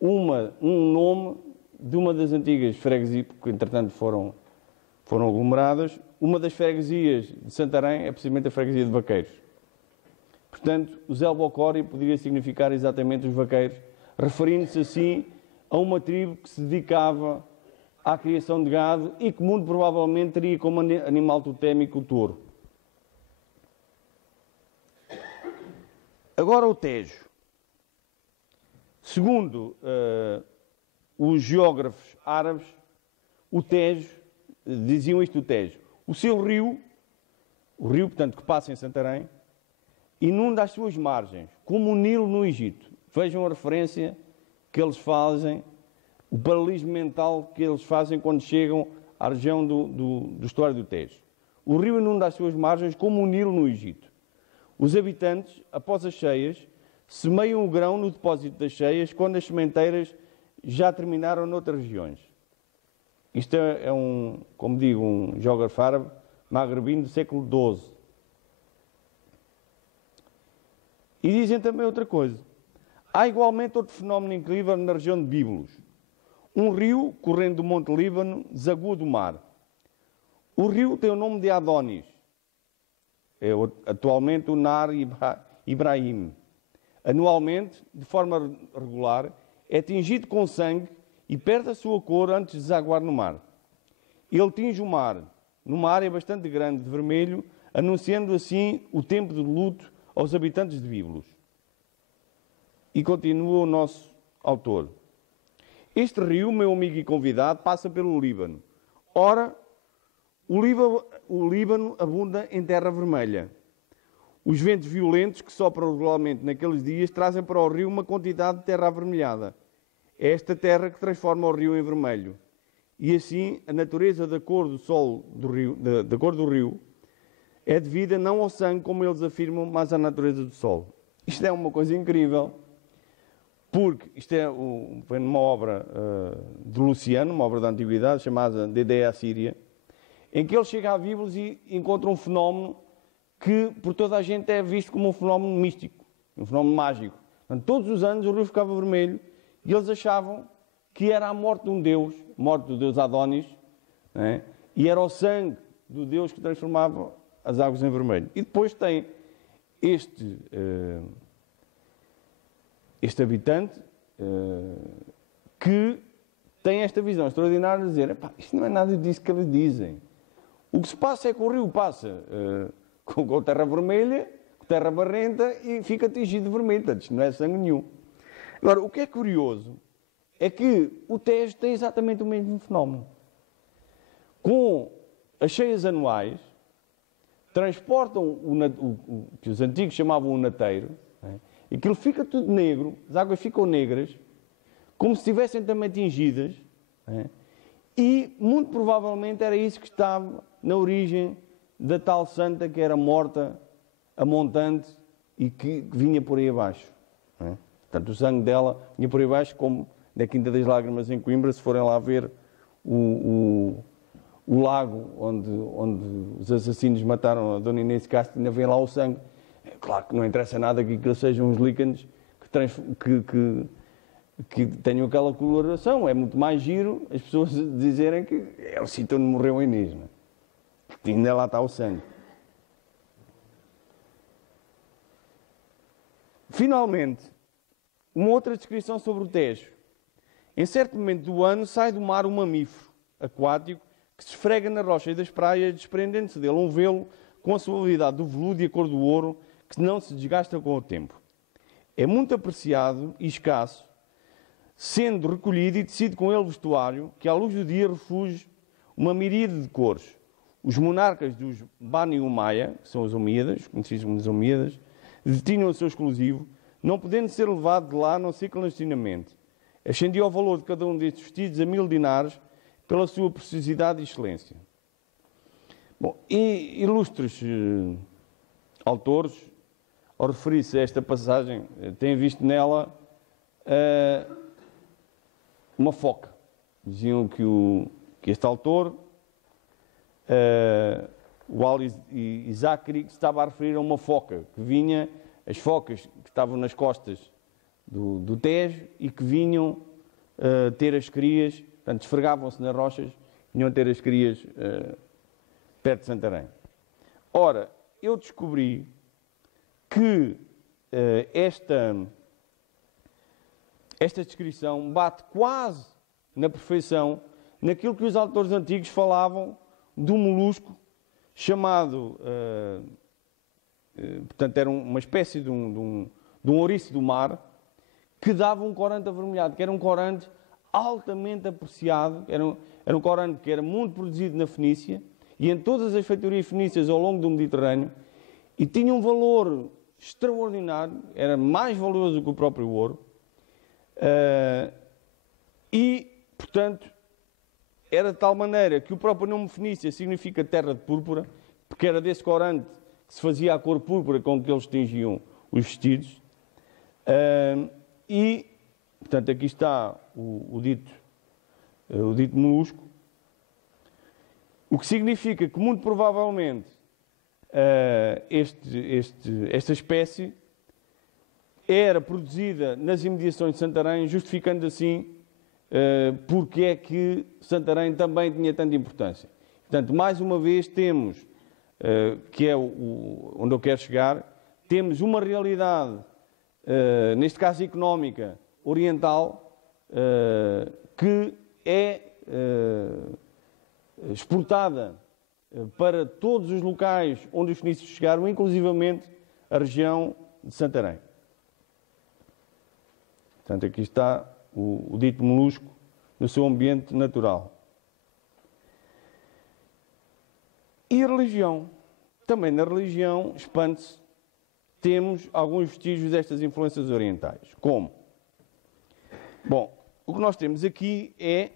um nome de uma das antigas freguesias, que entretanto foram aglomeradas. Uma das freguesias de Santarém é precisamente a freguesia de Vaqueiros. Portanto, os Elbocório poderia significar exatamente os vaqueiros, referindo-se assim a uma tribo que se dedicava à criação de gado e que muito provavelmente teria como animal totémico o touro. Agora o Tejo. Segundo os geógrafos árabes, o Tejo, diziam isto do Tejo, o seu rio, portanto, que passa em Santarém, inunda as suas margens, como o Nilo no Egito. Vejam a referência que eles fazem, o paralelismo mental que eles fazem quando chegam à região do estuário do Tejo. O rio inunda as suas margens como o Nilo no Egito. Os habitantes, após as cheias, semeiam o grão no depósito das cheias quando as sementeiras já terminaram noutras regiões. Isto é como digo, um geógrafo árabe magrebino do século XII. E dizem também outra coisa. Há igualmente outro fenómeno incrível na região de Bíbulos. Um rio, correndo do Monte Líbano, desagua do mar. O rio tem o nome de Adonis. É atualmente o Nar Ibrahim. Anualmente, de forma regular, é tingido com sangue e perde a sua cor antes de desaguar no mar. Ele tinge o mar, numa área bastante grande de vermelho, anunciando assim o tempo de luto aos habitantes de Bíbulos. E continua o nosso autor. Este rio, meu amigo e convidado, passa pelo Líbano. Ora, o Líbano abunda em terra vermelha. Os ventos violentos que sopram regularmente naqueles dias trazem para o rio uma quantidade de terra avermelhada. É esta terra que transforma o rio em vermelho. E assim, a natureza da cor do sol do rio, da cor do rio, é devida não ao sangue, como eles afirmam, mas à natureza do sol. Isto é uma coisa incrível, porque isto foi numa obra de Luciano, uma obra da Antiguidade, chamada De Ideia Assíria, em que ele chega a Bíbulos e encontra um fenómeno que por toda a gente é visto como um fenómeno místico, um fenómeno mágico. Portanto, todos os anos o rio ficava vermelho e eles achavam que era a morte de um deus, a morte do deus Adonis, né? E era o sangue do deus que transformava as águas em vermelho. E depois tem este habitante que tem esta visão extraordinária de dizer, isto não é nada disso que eles dizem. O que se passa é que o rio passa com terra vermelha, com terra barrenta e fica tingido de vermelho. Portanto, isto não é sangue nenhum. Agora, o que é curioso é que o Tejo tem exatamente o mesmo fenómeno. Com as cheias anuais, transportam o que os antigos chamavam o nateiro, né? E aquilo fica tudo negro, as águas ficam negras, como se estivessem também tingidas, né? E muito provavelmente era isso que estava na origem da tal santa que era morta a montante e que vinha por aí abaixo. Né? Portanto, o sangue dela vinha por aí abaixo como na Quinta das Lágrimas, em Coimbra, se forem lá ver o lago onde os assassinos mataram a Dona Inês de Castro, ainda vem lá o sangue. É claro que não interessa nada que aquilo sejam uns líquenes que tenham aquela coloração. É muito mais giro as pessoas dizerem que é o sítio onde morreu a Inês, não é? Porque ainda lá está o sangue. Finalmente, uma outra descrição sobre o Tejo. Em certo momento do ano sai do mar um mamífero aquático que se esfrega na rocha das praias, desprendendo-se dele um velo com a suavidade do veludo e a cor do ouro que não se desgasta com o tempo. É muito apreciado e escasso, sendo recolhido e tecido com ele vestuário que à luz do dia refuge uma miríade de cores. Os monarcas dos Bani Umayya, que são os Omíadas, conhecidos como os Omíadas, detinham o seu exclusivo, não podendo ser levado de lá a não ser clandestinamente. Ascendia o valor de cada um destes vestidos a 1000 dinares pela sua preciosidade e excelência. Bom, e ilustres autores, ao referir-se a esta passagem, têm visto nela uma foca. Diziam que este autor, o Al-Izakri, estava a referir a uma foca, que vinha, as focas que estavam nas costas do Tejo e que vinham ter as crias, portanto, esfregavam-se nas rochas, vinham ter as crias perto de Santarém. Ora, eu descobri que esta descrição bate quase na perfeição naquilo que os autores antigos falavam do molusco chamado, portanto, era uma espécie de um ouriço do mar que dava um corante avermelhado, que era um corante altamente apreciado, era um corante que era muito produzido na Fenícia e em todas as feitorias fenícias ao longo do Mediterrâneo e tinha um valor extraordinário, era mais valioso que o próprio ouro e, portanto, era de tal maneira que o próprio nome Fenícia significa terra de púrpura, porque era desse corante que se fazia a cor púrpura com que eles tingiam os vestidos. E, portanto, aqui está o dito molusco, o que significa que, muito provavelmente, esta espécie era produzida nas imediações de Santarém, justificando assim porque é que Santarém também tinha tanta importância. Portanto, mais uma vez temos, que é onde eu quero chegar, temos uma realidade, neste caso económica, oriental, que é exportada para todos os locais onde os fenícios chegaram, inclusivamente a região de Santarém. Portanto, aqui está o dito molusco no seu ambiente natural. E a religião? Também na religião, expande-se, temos alguns vestígios destas influências orientais. Como? Bom, o que nós temos aqui é,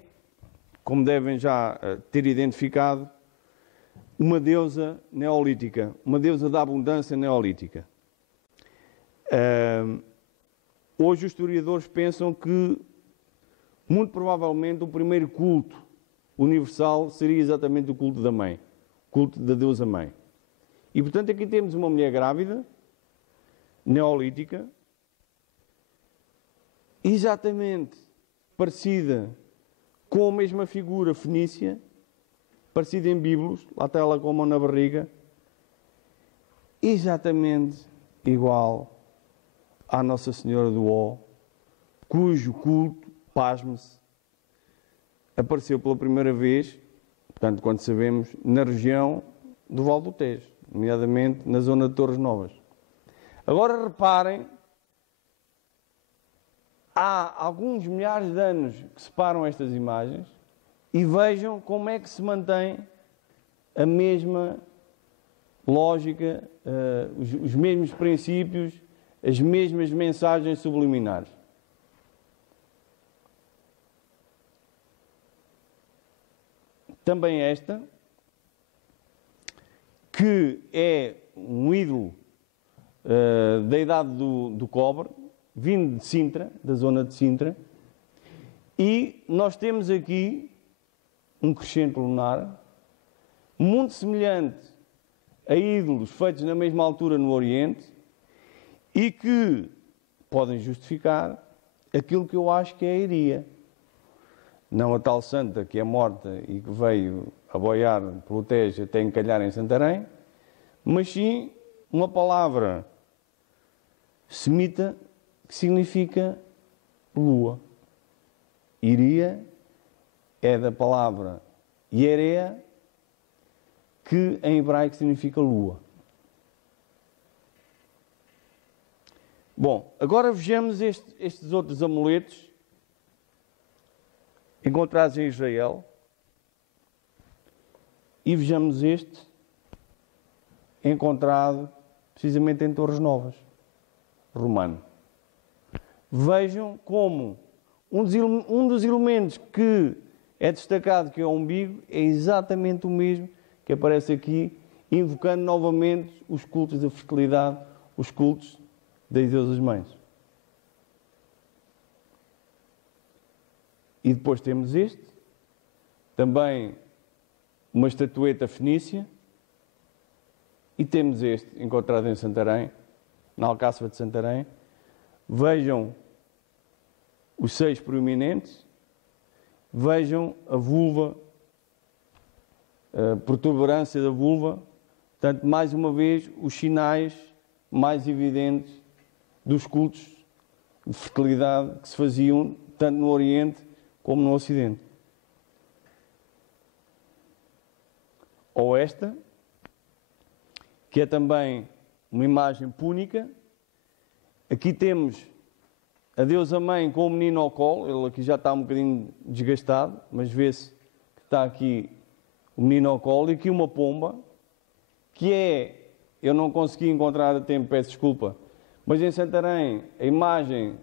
como devem já ter identificado, uma deusa neolítica, uma deusa da abundância neolítica. Hoje os historiadores pensam que, muito provavelmente, o primeiro culto universal seria exatamente o culto da mãe, o culto da deusa mãe. E, portanto, aqui temos uma mulher grávida, neolítica, exatamente parecida com a mesma figura fenícia, parecida em bíbelos, lá está ela com a mão na barriga, exatamente igual à Nossa Senhora do Ó, cujo culto, pasme-se, apareceu pela primeira vez, portanto, quando sabemos, na região do Val do Tejo, nomeadamente na zona de Torres Novas. Agora reparem, há alguns milhares de anos que separam estas imagens e vejam como é que se mantém a mesma lógica, os mesmos princípios, as mesmas mensagens subliminares. Também esta, que é um ídolo da idade do cobre, vindo de Sintra, da zona de Sintra, E nós temos aqui um crescente lunar, muito semelhante a ídolos feitos na mesma altura no Oriente, e que podem justificar aquilo que eu acho que é a Iria. Não a tal santa que é morta e que veio a boiar pelo Tejo até encalhar em Santarém, mas sim uma palavra semita que significa lua. Iria é da palavra Ierea, que em hebraico significa lua. Bom, agora vejamos estes outros amuletos encontrados em Israel e vejamos este encontrado precisamente em Torres Novas, romano. Vejam como um dos elementos que é destacado, que é o umbigo, é exatamente o mesmo que aparece aqui, invocando novamente os cultos da fertilidade, os cultos das deusas mães. E depois temos este, também uma estatueta fenícia, e temos este, encontrado em Santarém, na Alcáçova de Santarém. Vejam os 6 proeminentes, vejam a vulva, a protuberância da vulva, portanto, mais uma vez, os sinais mais evidentes dos cultos de fertilidade que se faziam tanto no Oriente como no Ocidente. Ou esta, que é também uma imagem púnica. Aqui temos a deusa mãe com o menino ao colo. Ele aqui já está um bocadinho desgastado, mas vê-se que está aqui o menino ao colo. E aqui uma pomba, que é, eu não consegui encontrar a tempo, peço desculpa, mas em Santarém, a imagem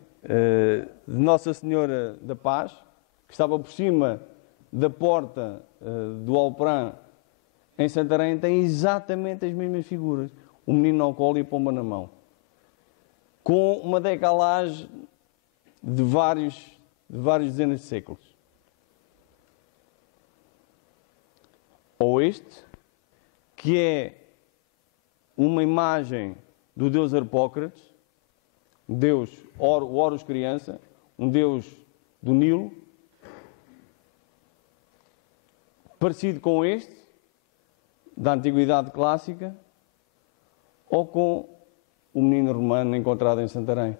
de Nossa Senhora da Paz, que estava por cima da porta do Alprã, em Santarém, tem exatamente as mesmas figuras. O menino ao colo e a pomba na mão. Com uma decalagem de vários dezenas de séculos. Ou este, que é uma imagem do deus Harpócrates, deus, o Horus criança, um deus do Nilo, parecido com este, da Antiguidade Clássica, ou com o menino romano encontrado em Santarém.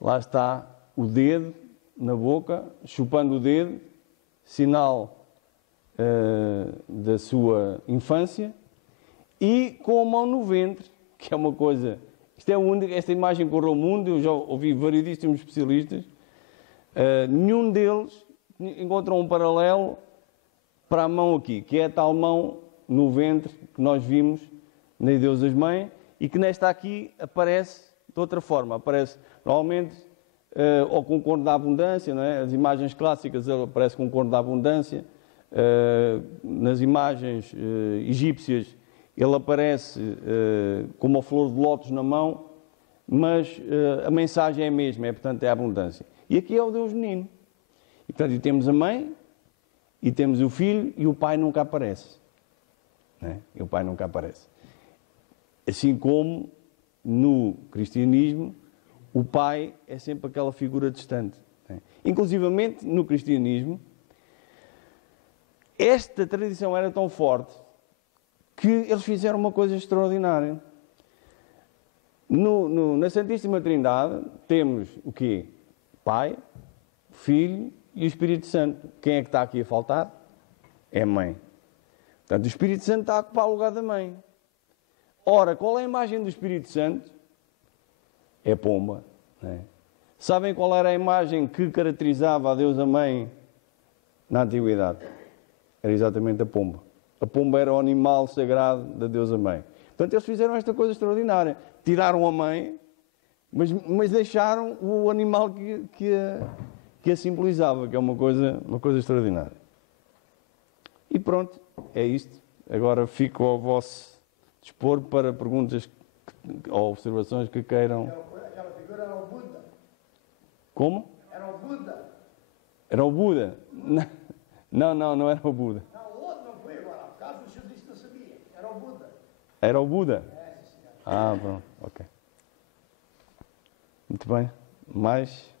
Lá está o dedo na boca, chupando o dedo, sinal da sua infância, e com a mão no ventre, que é uma coisa... Isto é único, esta imagem correu o mundo, eu já ouvi variedíssimos especialistas, nenhum deles encontrou um paralelo para a mão aqui, que é a tal mão no ventre que nós vimos nas deusas mãe, e que nesta aqui aparece de outra forma. Aparece normalmente ou com o corno da abundância, não é? As imagens clássicas ele aparece com o corno da abundância. Nas imagens egípcias ele aparece com uma flor de lótus na mão, mas a mensagem é a mesma, portanto é a abundância. E aqui é o Deus menino. E portanto temos a mãe, e temos o filho, e o pai nunca aparece. Não é? E o pai nunca aparece. Assim como no cristianismo, o pai é sempre aquela figura distante. Não é? Inclusivamente no cristianismo, esta tradição era tão forte que eles fizeram uma coisa extraordinária. Na Santíssima Trindade temos o quê? Pai, Filho e o Espírito Santo. Quem é que está aqui a faltar? É a mãe. Portanto, o Espírito Santo está a ocupar o lugar da mãe. Ora, qual é a imagem do Espírito Santo? É a pomba. Não é? Sabem qual era a imagem que caracterizava a deusa mãe na Antiguidade? Era exatamente a pomba. A pomba era o animal sagrado da deusa mãe. Portanto, eles fizeram esta coisa extraordinária. Tiraram a mãe, mas deixaram o animal que a simbolizava, que é uma coisa extraordinária. E pronto, é isto. Agora fico ao vosso dispor para perguntas ou observações que queiram. Aquela figura era o Buda. Como? Era o Buda. Era o Buda. Não era o Buda. Não, o outro não foi agora. Por causa do senhor disse que não sabia. Era o Buda. Era o Buda? É, sim, senhor. Ah, pronto, ok. Muito bem. Mais?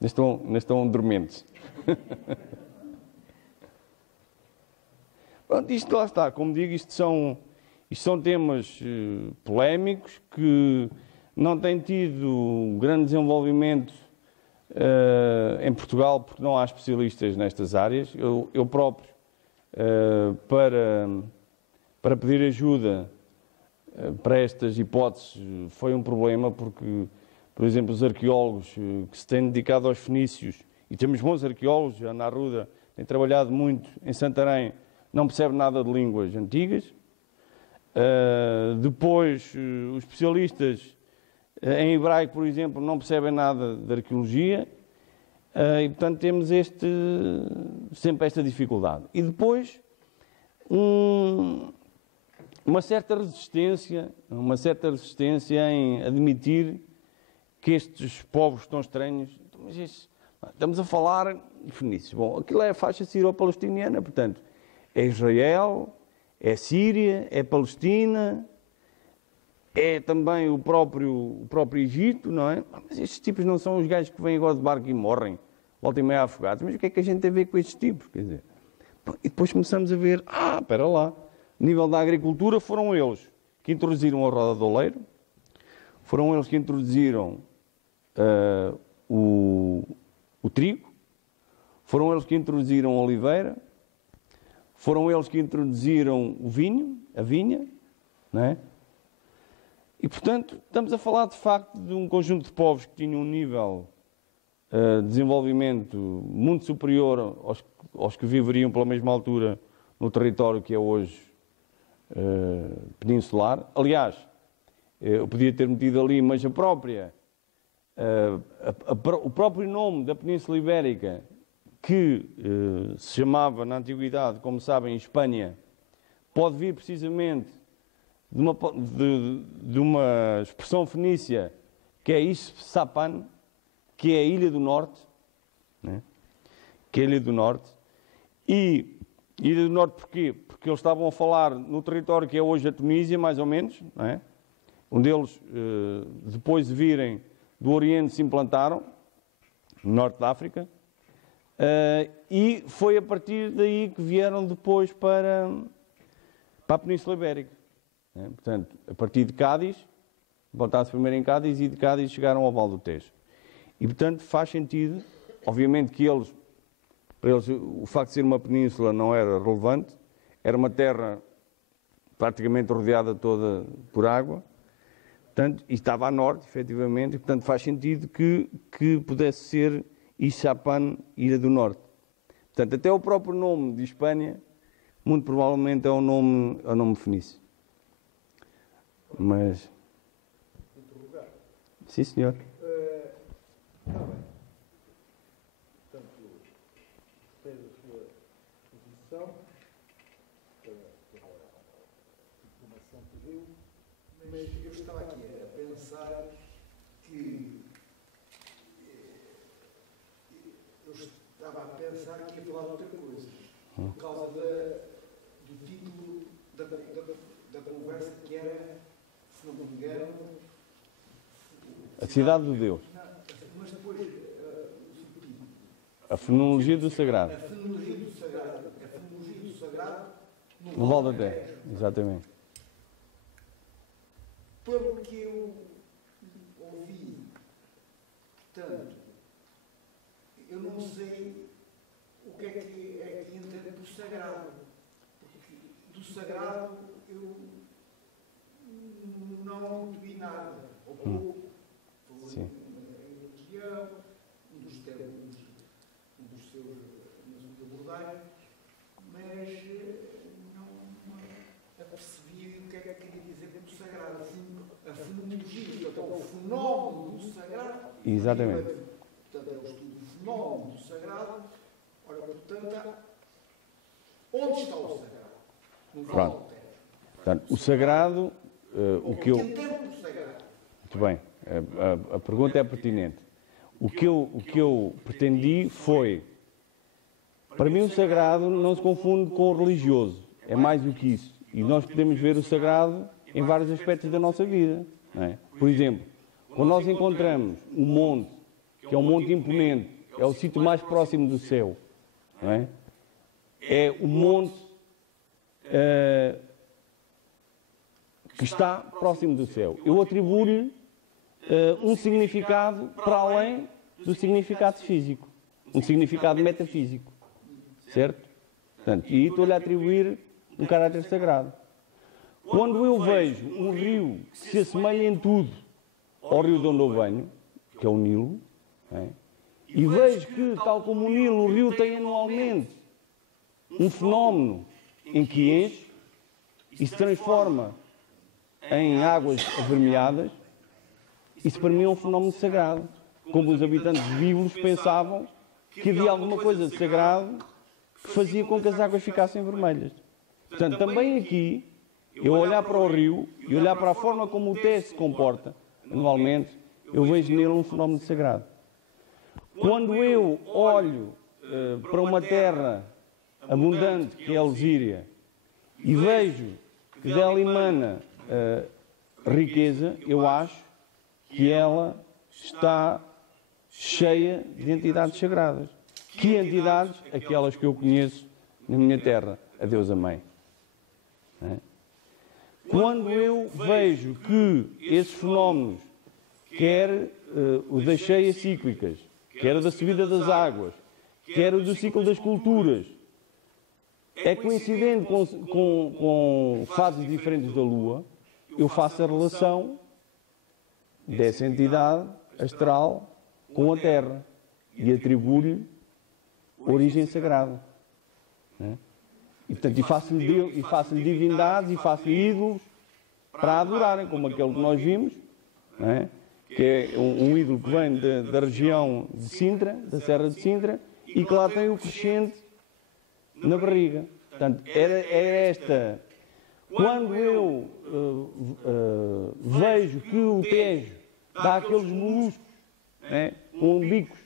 Ainda estão dormentes. Pronto, isto lá está. Como digo, isto são temas polémicos que não têm tido grande desenvolvimento em Portugal, porque não há especialistas nestas áreas. Eu próprio, para pedir ajuda para estas hipóteses, foi um problema, porque, por exemplo, os arqueólogos que se têm dedicado aos fenícios, e temos bons arqueólogos, a Ana Arruda tem trabalhado muito em Santarém, não percebe nada de línguas antigas. Depois, os especialistas em hebraico, por exemplo, não percebem nada de arqueologia. E, portanto, temos sempre esta dificuldade. E depois, uma certa resistência em admitir que estes povos tão estranhos... Mas estamos a falar de fenícios. Bom, aquilo é a faixa sírio-palestiniana, portanto, é Israel, é Síria, é Palestina, é também o próprio Egito, não é? Mas estes tipos não são os gajos que vêm agora de barco e morrem, voltam e meio afogados. Mas o que é que a gente tem a ver com estes tipos? Quer dizer, e depois começamos a ver, espera lá, a nível da agricultura foram eles que introduziram a roda do oleiro, foram eles que introduziram o trigo, foram eles que introduziram a oliveira, foram eles que introduziram o vinho, a vinha, não é? E, portanto, estamos a falar, de facto, de um conjunto de povos que tinham um nível de desenvolvimento muito superior aos que viveriam pela mesma altura no território que é hoje peninsular. Aliás, eu podia ter metido ali, mas o próprio nome da Península Ibérica, que se chamava na Antiguidade, como sabem, Espanha, pode vir precisamente de uma expressão fenícia que é Issapan, que é a Ilha do Norte, né? Que é a Ilha do Norte. E Ilha do Norte porquê? Porque eles estavam a falar no território que é hoje a Tunísia, mais ou menos, não é? Onde eles, depois de virem do Oriente, se implantaram, no Norte da África, e foi a partir daí que vieram depois para a Península Ibérica. Portanto, a partir de Cádiz, implantaram-se primeiro em Cádiz e de Cádiz chegaram ao Val do Tejo. E, portanto, faz sentido, obviamente que para eles, o facto de ser uma península não era relevante, era uma terra praticamente rodeada toda por água, portanto, e estava a norte, efetivamente, e, portanto, faz sentido que pudesse ser Issapan, Ilha do Norte. Portanto, até o próprio nome de Espanha, muito provavelmente é o nome fenício. Mas... Sim, senhor. Está bem. Portanto, fez a sua posição, pela informação que deu, mas eu estava aqui a pensar que ia falar de outra coisa, por causa do título da conversa, que era, se não me engano, A Cidade do Deus. Mas depois, A Fenologia do Sagrado. a fenologia do sagrado No Val do Tejo, exatamente. Pelo que eu ouvi, portanto, eu não sei o que é que entende do sagrado, porque do sagrado eu não vi nada, ou pouco, Sim. religião, um dos seus abordagens, mas não apercebi o que é que queria dizer do sagrado, a fenomenologia, portanto, o fenómeno do sagrado. Exatamente. Portanto, é o estudo do fenómeno do sagrado. Ora, portanto, onde está o sagrado? No Val do Tejo. Portanto, o sagrado, o que eu... entendo do sagrado. Muito bem, a pergunta é pertinente. O que eu pretendi foi, para mim o sagrado não se confunde com o religioso, é mais do que isso. E nós podemos ver o sagrado em vários aspectos da nossa vida. Não é? Por exemplo, quando nós encontramos um monte, que é um monte imponente, é o sítio mais próximo do céu, não é? É o monte que está próximo do céu. Eu atribuo-lhe um significado para além do significado físico, um significado metafísico, certo? Portanto, e estou-lhe a atribuir um caráter sagrado. Quando eu vejo um rio que se assemelha em tudo ao rio de onde eu venho, que é o Nilo, não é? E vejo que, tal como o Nilo, o rio tem anualmente um fenómeno em que enche e se transforma em águas avermelhadas, isso para mim é um fenómeno sagrado. Como os habitantes vivos pensavam que havia alguma coisa de sagrado que fazia com que as águas ficassem vermelhas. Portanto, também aqui, eu olhar para o rio e olhar para a forma como o Té se comporta anualmente, eu vejo nele um fenómeno sagrado. Quando eu olho para uma terra abundante, que é a Alzíria, e vejo que dela emana riqueza, eu acho que ela está cheia de entidades sagradas. Que entidades? Aquelas que eu conheço na minha terra, a Deus Mãe. Quando eu vejo que esses fenómenos, quer o das cheias cíclicas, quer o da subida das águas, quer o do ciclo das culturas, é coincidente com fases diferentes da Lua, eu faço a relação dessa entidade astral com a Terra e atribuo-lhe origem sagrada. E, portanto, faço-lhe divindades e faço-lhe ídolos para adorarem, como aquele que nós vimos, não é? Que é um ídolo que vem da região de Sintra, da Serra de Sintra, e que lá tem o crescente na barriga. Portanto, era esta. Quando eu vejo que o Tejo dá aqueles moluscos, né, com bicos,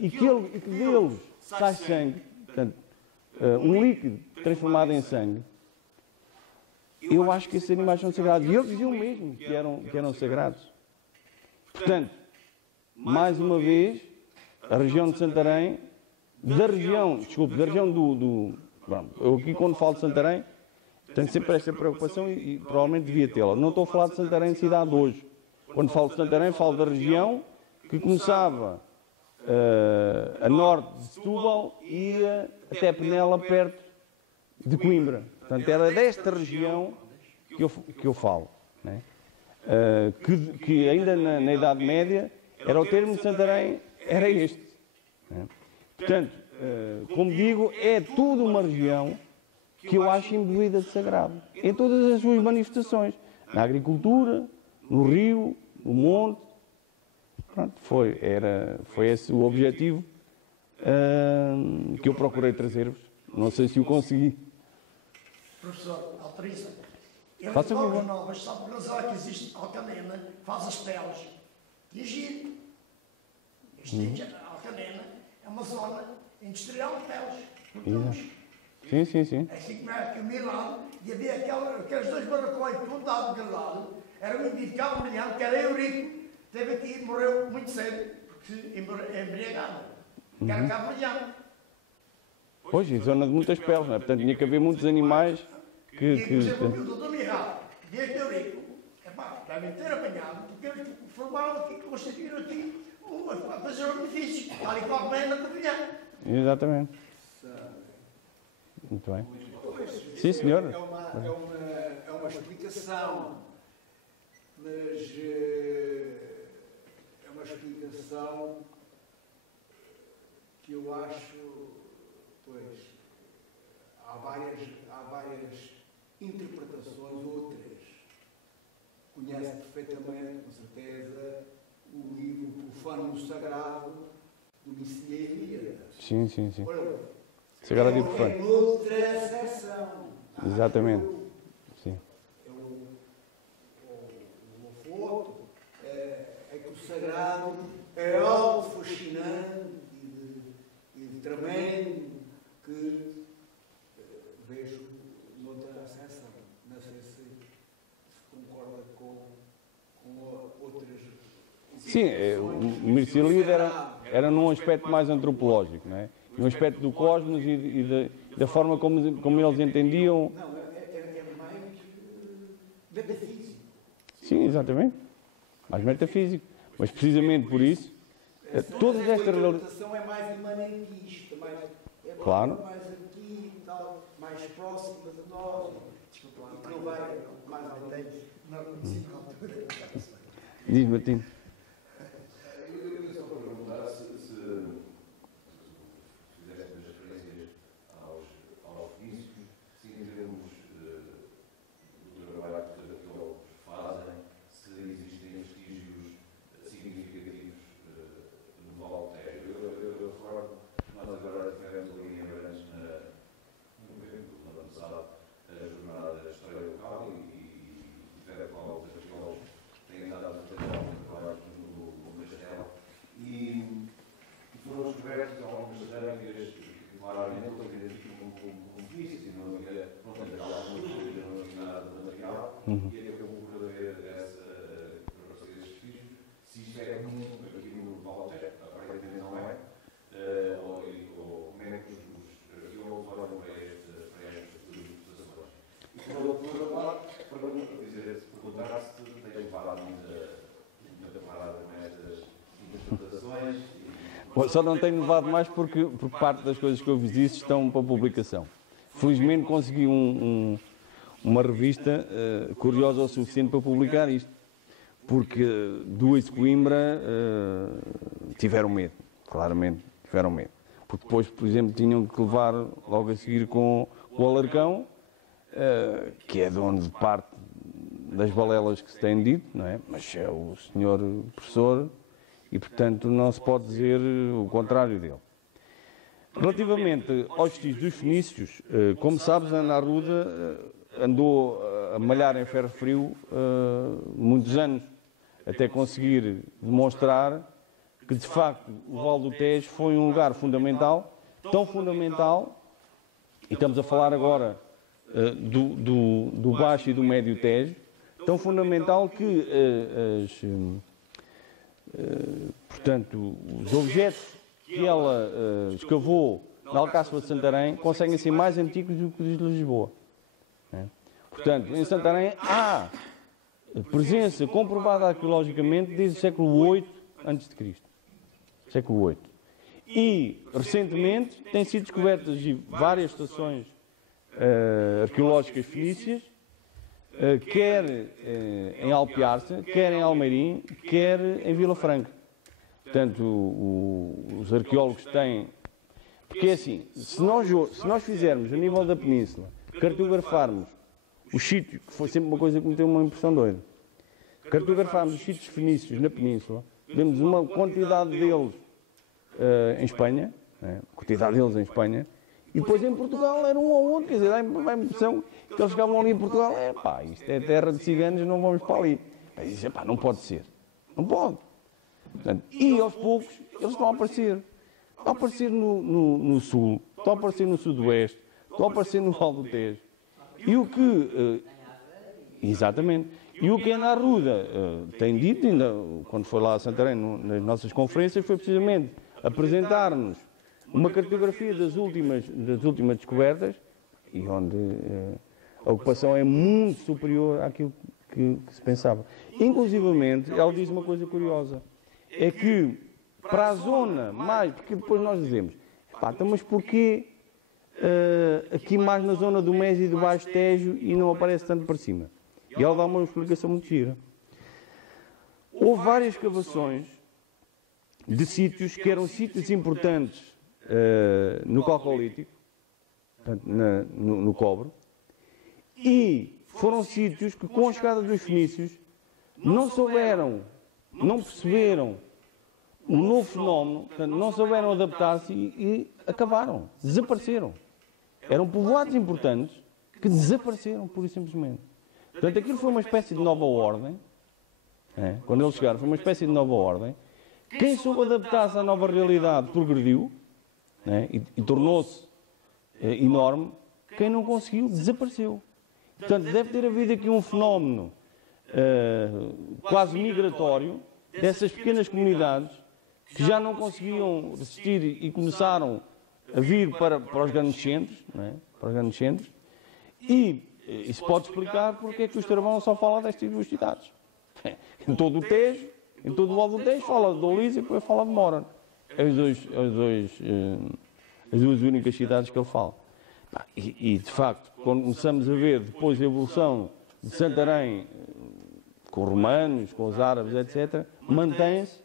e que deles sai sangue, portanto, um líquido transformado em sangue, eu acho que esses animais são sagrados. E eles diziam mesmo que eram sagrados. Portanto, mais uma vez, a região de Santarém, da região Bom, eu aqui quando falo de Santarém, tenho sempre esta preocupação e provavelmente devia tê-la. Não estou a falar de Santarém cidade hoje. Quando falo de Santarém, falo da região que começava a norte de Setúbal e ia até Penela, perto de Coimbra. Portanto, era desta região que eu falo. Né? Que ainda na Idade Média, era o termo de Santarém, era este. Né? Portanto, como digo, é toda uma região que eu acho imbuída de sagrado, em todas as suas manifestações, na agricultura, no rio, no monte. Pronto, foi esse o objetivo que eu procurei trazer-vos. Não sei se o consegui. Professor, autoriza. Faça favor. Novas, só por razão que existe Alcanena, que faz as peles de Egito. Alcanena é uma zona industrial de peles. Sim. É assim como é aqui o Milão, e havia aqueles dois barracões, um dado daquele lado, era um indivíduo calmo brilhante, que era Eurico, esteve aqui e morreu muito cedo, porque se embriagava. Que era cabo brilhante. Pois, em zona de muitas peles, não é? Portanto, tinha que haver muitos animais que... E, por exemplo, o doutor Mirral, desde Eurico, devem ter apanhado, porque eles formaram aqui, constituíram aqui, a fazer um benefício, tal e qual bem na brilhante. Exatamente. Muito bem. Sim, senhor. É uma explicação, mas é uma explicação que eu acho, pois, há várias interpretações, outras. Conhece perfeitamente, com certeza, o livro Profano Sagrado do Messias Elias. Sim. Sagrado e profano. É outra seção. Exatamente. Sim. O sagrado é algo fascinante e de tremendo que vejo noutra acessão. Não sei se concorda com outras. Sim, o Mircea Eliade era num aspecto mais antropológico, não é? No aspecto do cosmos e da forma como eles entendiam. Não, é mais metafísico. Sim, exatamente. Mais metafísico. Mas precisamente por isso, todas estas A interpretação é mais imanentista, Claro. mais aqui e tal, mais próxima de nós. Desculpa, e que não vai mais além. Não conheci na altura. Diz, Martim. Eu ia só perguntar se fizeste as referências aos fenícios, se em termos do trabalho que eles fazem, se existem vestígios significativos no Val Tejo. Eu recordo, nós agora tivemos ali em Abrantes, no ano passado, a jornada da história local e tiveram com alguns arqueólogos que têm andado a fazer alguns trabalhos no Castelo e foram descobertos algumas cerâmicas que claramente não identificam como fenícios e não havia alguma dúvida relacionada com o material e acabou por haver para esses vestígios. Se isto é comum aqui no Val Tejo, aparentemente não é, ou como é que os arqueólogos olham para estas situações. E por outro lado, perguntar se tem levado muita parada com estas interpretações. Bom, só não tenho levado mais porque parte das coisas que eu vos disse estão para publicação. Felizmente consegui uma revista curiosa o suficiente para publicar isto. Porque duas de Coimbra tiveram medo, claramente tiveram medo. Porque depois, por exemplo, tinham que levar logo a seguir com o Alarcão, que é de onde parte das balelas que se tem dito, não é? Mas é o senhor professor e, portanto, não se pode dizer o contrário dele. Relativamente aos vestígios dos fenícios, como sabes, a Ana Arruda andou a malhar em ferro frio muitos anos, até conseguir demonstrar que, de facto, o Val do Tejo foi um lugar fundamental, tão fundamental, e estamos a falar agora do Baixo e do Médio Tejo, tão fundamental que portanto, os objetos que ela escavou na Alcáçova de Santarém conseguem ser mais antigos do que os de Lisboa. Né? Portanto, em Santarém há presença comprovada arqueologicamente desde o século VIII a.C. Século VIII. E, recentemente, têm sido descobertas várias estações arqueológicas fenícias, quer em Alpiarça, quer em Almeirim, quer em Vila Franca. Portanto, os arqueólogos têm... Porque é assim, se nós fizermos, a nível da península, cartografarmos os sítios, que foi sempre uma coisa que me deu uma impressão doida, cartografarmos os sítios fenícios na península, vemos uma quantidade deles em Espanha, né? Quantidade deles em Espanha, e depois em Portugal era um ou outro, quer dizer, dá a impressão que eles chegavam ali em Portugal, isto é terra de ciganos, não vamos para ali. Aí dizem, não pode ser. Não pode. Portanto, e aos poucos, eles estão a aparecer. Estão a aparecer no sul, estão a aparecer no sudoeste, estão a aparecer no Val do Tejo. E o que... exatamente. E o que a Ana Arruda tem dito, ainda quando foi lá a Santarém, nas nossas conferências, foi precisamente apresentar-nos uma cartografia das últimas descobertas, e onde a ocupação é muito superior àquilo que se pensava. Inclusivamente, ela diz uma coisa curiosa, é que para a zona mais, porque depois nós dizemos, mas porquê aqui mais na zona do Més e do Baixo Tejo e não aparece tanto para cima? E ela dá uma explicação muito gira. Houve várias escavações de sítios que eram sítios importantes no Calcolítico, portanto, no cobre, e foram sítios que, com a chegada dos fenícios, não perceberam um novo fenómeno, portanto, não souberam adaptar-se e acabaram, desapareceram. Eram povoados importantes que desapareceram, pura e simplesmente. Portanto, aquilo foi uma espécie de nova ordem Quando eles chegaram, foi uma espécie de nova ordem. Quem soube adaptar-se à nova realidade progrediu, e tornou-se enorme. Quem não conseguiu, desapareceu. Portanto, deve ter havido aqui um fenómeno quase migratório dessas pequenas comunidades que já não conseguiam resistir e começaram a vir para os grandes centros, para os grandes centros, e isso pode explicar porque é que o Estravão só fala destas duas cidades. Em todo o Tejo, em todo o Alto do Tejo, fala de Ouriço e depois fala de Mora. As duas únicas cidades que ele fala. E, de facto, quando começamos a ver depois a evolução de Santarém, com os romanos, com os árabes, etc., mantém-se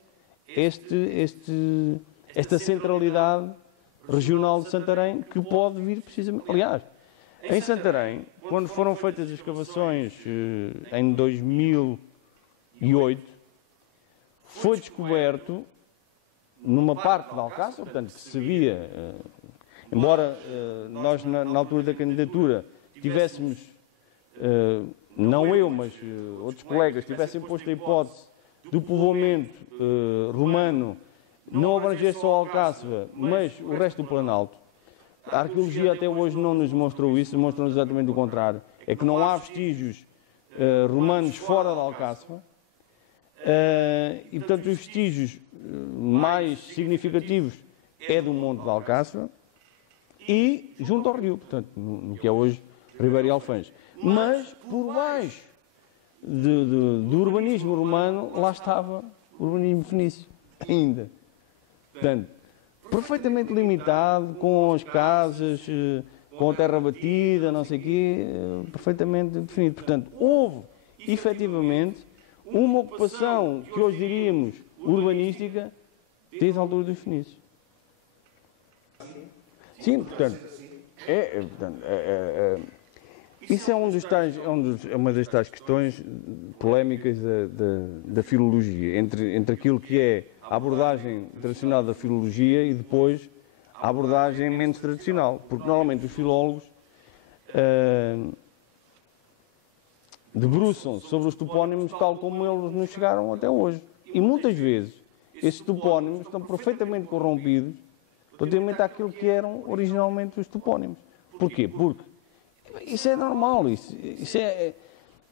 esta centralidade regional de Santarém que pode vir precisamente. Aliás, em Santarém, quando foram feitas as escavações em 2008, foi descoberto numa parte de Alcácer, portanto, que se sabia, embora nós na altura da candidatura tivéssemos, não eu, mas outros colegas, tivessem posto a hipótese do povoamento romano não abranger só Alcácer, mas o resto do Planalto. A arqueologia até hoje não nos mostrou isso, mostrou-nos exatamente o contrário. É que não há vestígios romanos fora de Alcácer, e portanto os vestígios mais significativos é do Monte de Alcácer e junto ao rio, portanto, no que é hoje Ribeiro e Alfãs. Mas por baixo do urbanismo romano, lá estava o urbanismo fenício, ainda. Portanto, perfeitamente limitado, com as casas, com a terra batida, não sei o quê, perfeitamente definido. Portanto, houve, efetivamente, uma ocupação que hoje diríamos urbanística desde a altura dos fenícios. Sim, portanto, isso é uma das tais questões polémicas da filologia, entre aquilo que é a abordagem tradicional da filologia e depois a abordagem menos tradicional, porque normalmente os filólogos debruçam sobre os topónimos tal como eles nos chegaram até hoje. E muitas vezes esses topónimos estão perfeitamente corrompidos relativamente àquilo que eram originalmente os topónimos. Porquê? Porque isso é normal,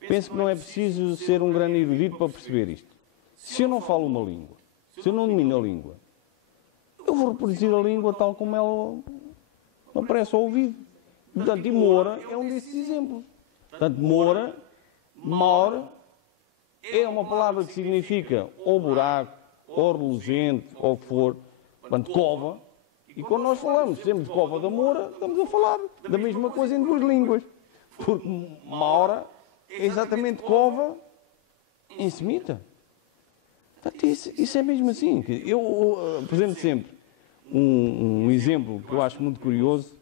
penso que não é preciso ser um grande erudito para perceber isto. Se eu não falo uma língua, se eu não domino a língua, eu vou reproduzir a língua tal como ela me aparece ao ouvido. Portanto, e Moura é um desses exemplos. Portanto, Moura, Maur, é uma palavra que significa ou buraco, ou reluzente, ou o que for, portanto, cova. E quando nós falamos sempre de Cova da Moura, estamos a falar da mesma coisa em duas línguas. Porque Maura é exatamente cova em semita. Portanto, isso é mesmo assim. Eu apresento sempre um exemplo que eu acho muito curioso.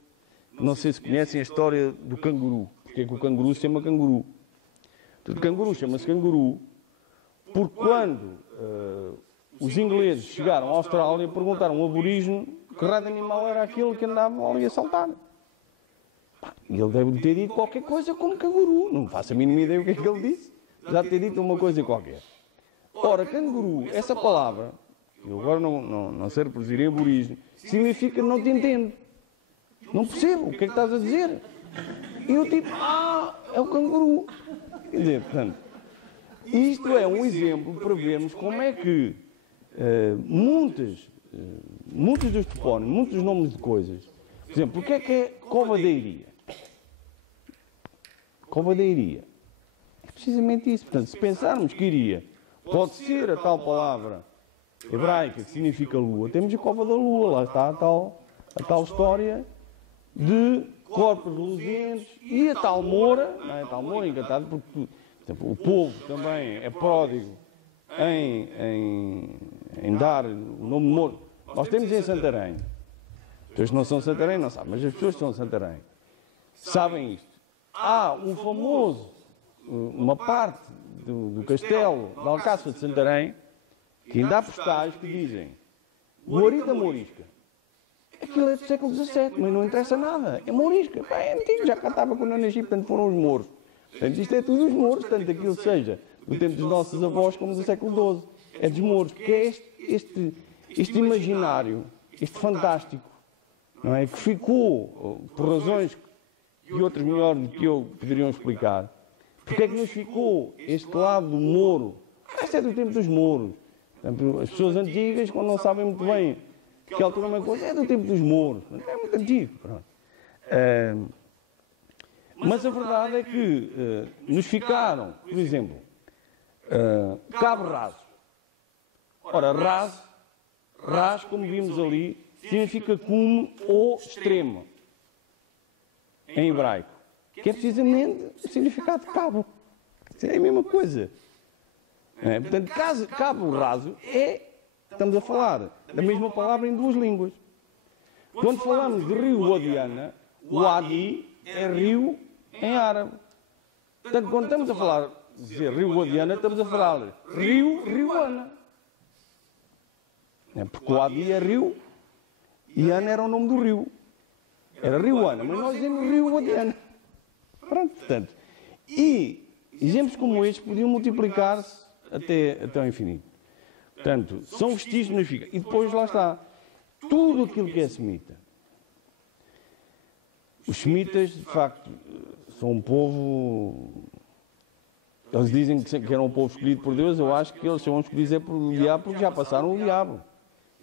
Não sei se conhecem a história do canguru. Porque é que o canguru se chama canguru? O canguru chama-se canguru porque quando os ingleses chegaram à Austrália, perguntaram ao aborígene que raio de animal era aquele que andava ali a saltar. E ele deve ter dito qualquer coisa como canguru. Não faço a mínima ideia o que é que ele disse. Já ter dito uma coisa qualquer. Ora, canguru, essa palavra, eu agora não sei reproduzir em aborígene, significa não te entendo. Não percebo o que é que estás a dizer. E eu tipo, é o canguru. Quer dizer, portanto, isto é um exemplo para vermos como é que muitos dos topónimos, muitos dos nomes de coisas, por exemplo, o que é Cova da Iria? Cova da Iria. É precisamente isso. Portanto, se pensarmos que Iria pode ser a tal palavra hebraica que significa lua, temos a Cova da Lua, lá está a tal história de corpos reluzentes e a tal Moura, não é? A tal Moura encantada, porque, por exemplo, o povo também é pródigo em dar o nome de Moura. Nós temos em Santarém, as pessoas que não são de Santarém não sabem, mas as pessoas que são de Santarém sabem isto. Há um famoso, uma parte do castelo de Alcácer de Santarém, que ainda há postais que dizem Guarida Mourisca. Aquilo é do século XVII, mas não interessa nada. É Mourisca. É antigo, já cá estava quando eu nasci, portanto foram os mouros. Portanto, isto é tudo os mouros, tanto aquilo seja do tempo dos nossos avós como do século XII. É dos mouros, que é este imaginário, este fantástico, não é? Que ficou, por razões que outros melhor do que eu poderiam explicar, porque é que nos ficou este lado do mouro? Este é do tempo dos mouros. Portanto, as pessoas antigas, quando não sabem muito bem que altura é uma coisa, é do tempo dos mouros. É muito antigo. Pronto. Mas a verdade é que nos ficaram, por exemplo, cabo raso. Ora, raso, como vimos ali, significa cume ou extremo, em hebraico, que é precisamente o significado de cabo. É a mesma coisa. Portanto, cabo raso estamos a falar da mesma palavra em duas línguas. Quando falamos de rio Guadiana, o Adi é rio em árabe. Portanto, quando estamos a falar de dizer rio Guadiana, estamos a falar rio Ana. Porque o Adi é rio e Ana era o nome do rio. Era rio Ana, mas nós dizemos rio Guadiana. Pronto, portanto. E exemplos como estes podiam multiplicar-se até ao infinito. Portanto, são vestígios que nos ficam. E depois lá está. Tudo aquilo que é semita. Os semitas, de facto, são um povo... Eles dizem que eram um povo escolhido por Deus. Eu acho que eles são escolhidos é pelo diabo, porque já passaram o diabo.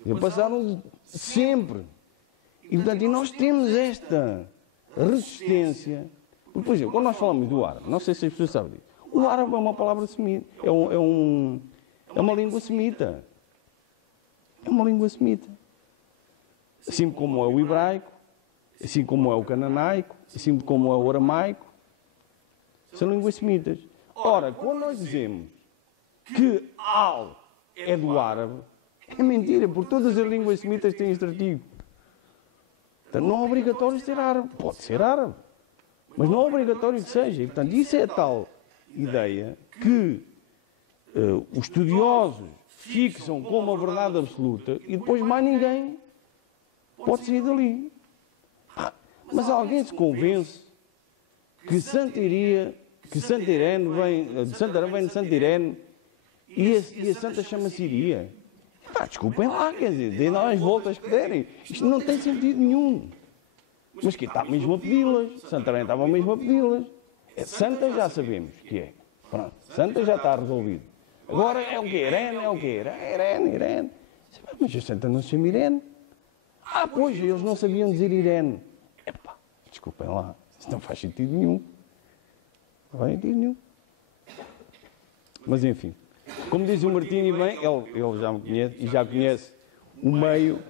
Já passaram sempre. E, portanto, nós temos esta resistência. Porque, por exemplo, quando nós falamos do árabe, não sei se as pessoas sabem disso, o árabe é uma palavra semita. É uma língua semita. É uma língua semita. Assim como é o hebraico, assim como é o cananaico, assim como é o aramaico, são línguas semitas. Ora, quando nós dizemos que al é do árabe, é mentira, porque todas as línguas semitas têm este artigo. Portanto, não é obrigatório ser árabe. Pode ser árabe, mas não é obrigatório que seja. E, portanto, isso é a tal ideia que os estudiosos fixam como a verdade absoluta e depois mais ninguém pode sair dali. Mas alguém se convence que Santa Irene vem de Santa Irene e a Santa chama-se Iria. Desculpem lá, quer dizer, deem lá as voltas que derem. Isto não tem sentido nenhum. Mas que está mesmo a pedi-las. Santa Irene estava mesmo a pedi-las. Santa já sabemos que é. Pronto, Santa já está resolvido. Agora é o que? Irene, é o que? Irene. Mas a Santa não se chama Irene. Pois, eles não sabiam dizer Irene. Desculpem lá, isso não faz sentido nenhum. Não faz sentido nenhum. Mas enfim, como diz o Martini bem, ele já me conhece e já conhece o meio,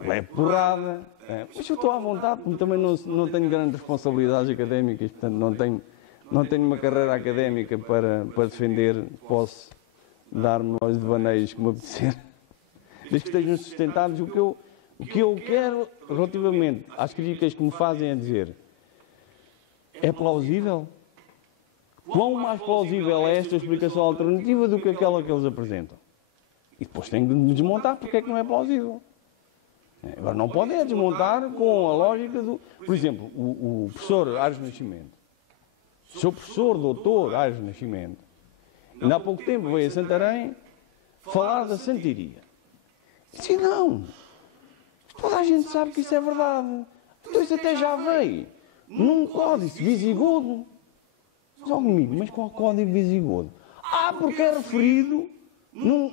é porrada. Mas eu estou à vontade, porque também não tenho grandes responsabilidades académicas, portanto não tenho uma carreira académica para defender, posso dar-me aos devaneios que me apetecer. Desde que estejam sustentados, o que eu quero relativamente às críticas que me fazem é dizer: é plausível? Quão mais plausível é esta explicação alternativa do que aquela que eles apresentam? E depois tenho de me desmontar porque é que não é plausível. Agora, não podem desmontar com a lógica do... Por exemplo, o professor Aires Nascimento, o seu professor doutor Aires Nascimento, ainda há pouco tempo veio a Santarém falar da Santa Iria. E disse: não, toda a gente sabe que isso é verdade. Então isso até já veio num códice visigodo. Mas qual código visigodo? Porque é referido num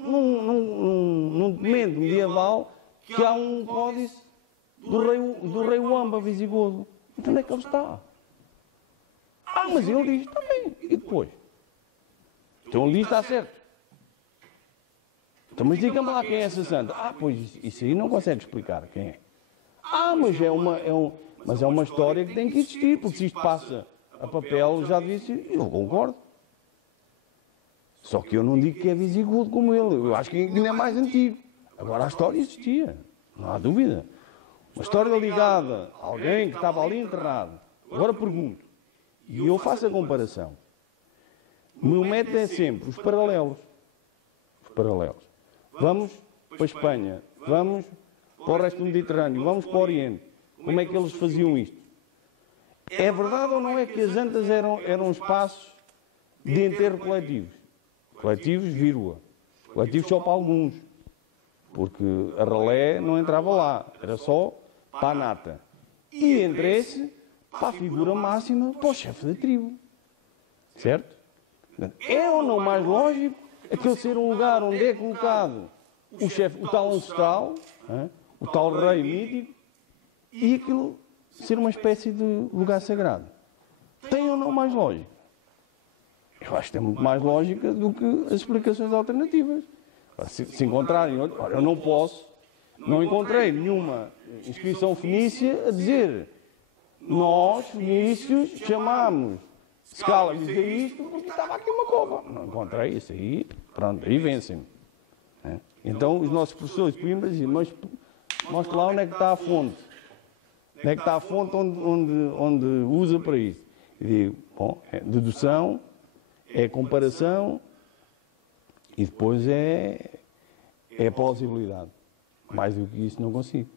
documento medieval que há um códice do rei Wamba visigodo. Então onde é que ele está? Mas ele diz: está bem. E depois? Então ali está certo. Então, mas diga-me lá quem é essa santa. Pois isso aí não consegue explicar quem é. Mas é uma história que tem que existir, porque se isto passa a papel, já disse, eu concordo. Só que eu não digo que é visigodo como ele. Eu acho que ainda é mais antigo. Agora a história existia, não há dúvida. Uma história ligada a alguém que estava ali enterrado. Agora pergunto, e eu faço a comparação. O meu método é sempre os paralelos. Vamos para a Espanha, vamos para o resto do Mediterrâneo, vamos para o Oriente. Como é que eles faziam isto? É verdade ou não é que as antas eram espaços de enterro coletivos. Coletivos, vírgula. Coletivos só para alguns. Porque a ralé não entrava lá, era só para a nata. E entre esse, para a figura máxima, para o chefe da tribo. Certo? É ou não mais lógico aquele ser um lugar onde é colocado o chefe, o tal ancestral, o tal rei mítico, e aquilo ser uma espécie de lugar sagrado? Tem ou não mais lógica? Eu acho que tem muito mais lógica do que as explicações alternativas. Se encontrarem, olha, eu não encontrei nenhuma inscrição fenícia a dizer nós, fenícios, chamámos Scala a dizer isto porque estava aqui uma cova. Não encontrei isso aí, pronto, aí vencem-me. Então os nossos professores primas diziam, mas mostra lá onde é que está a fonte. Onde é que está a fonte onde usa para isso? E digo, bom, é dedução, é comparação e depois é plausibilidade. Mais do que isso não consigo.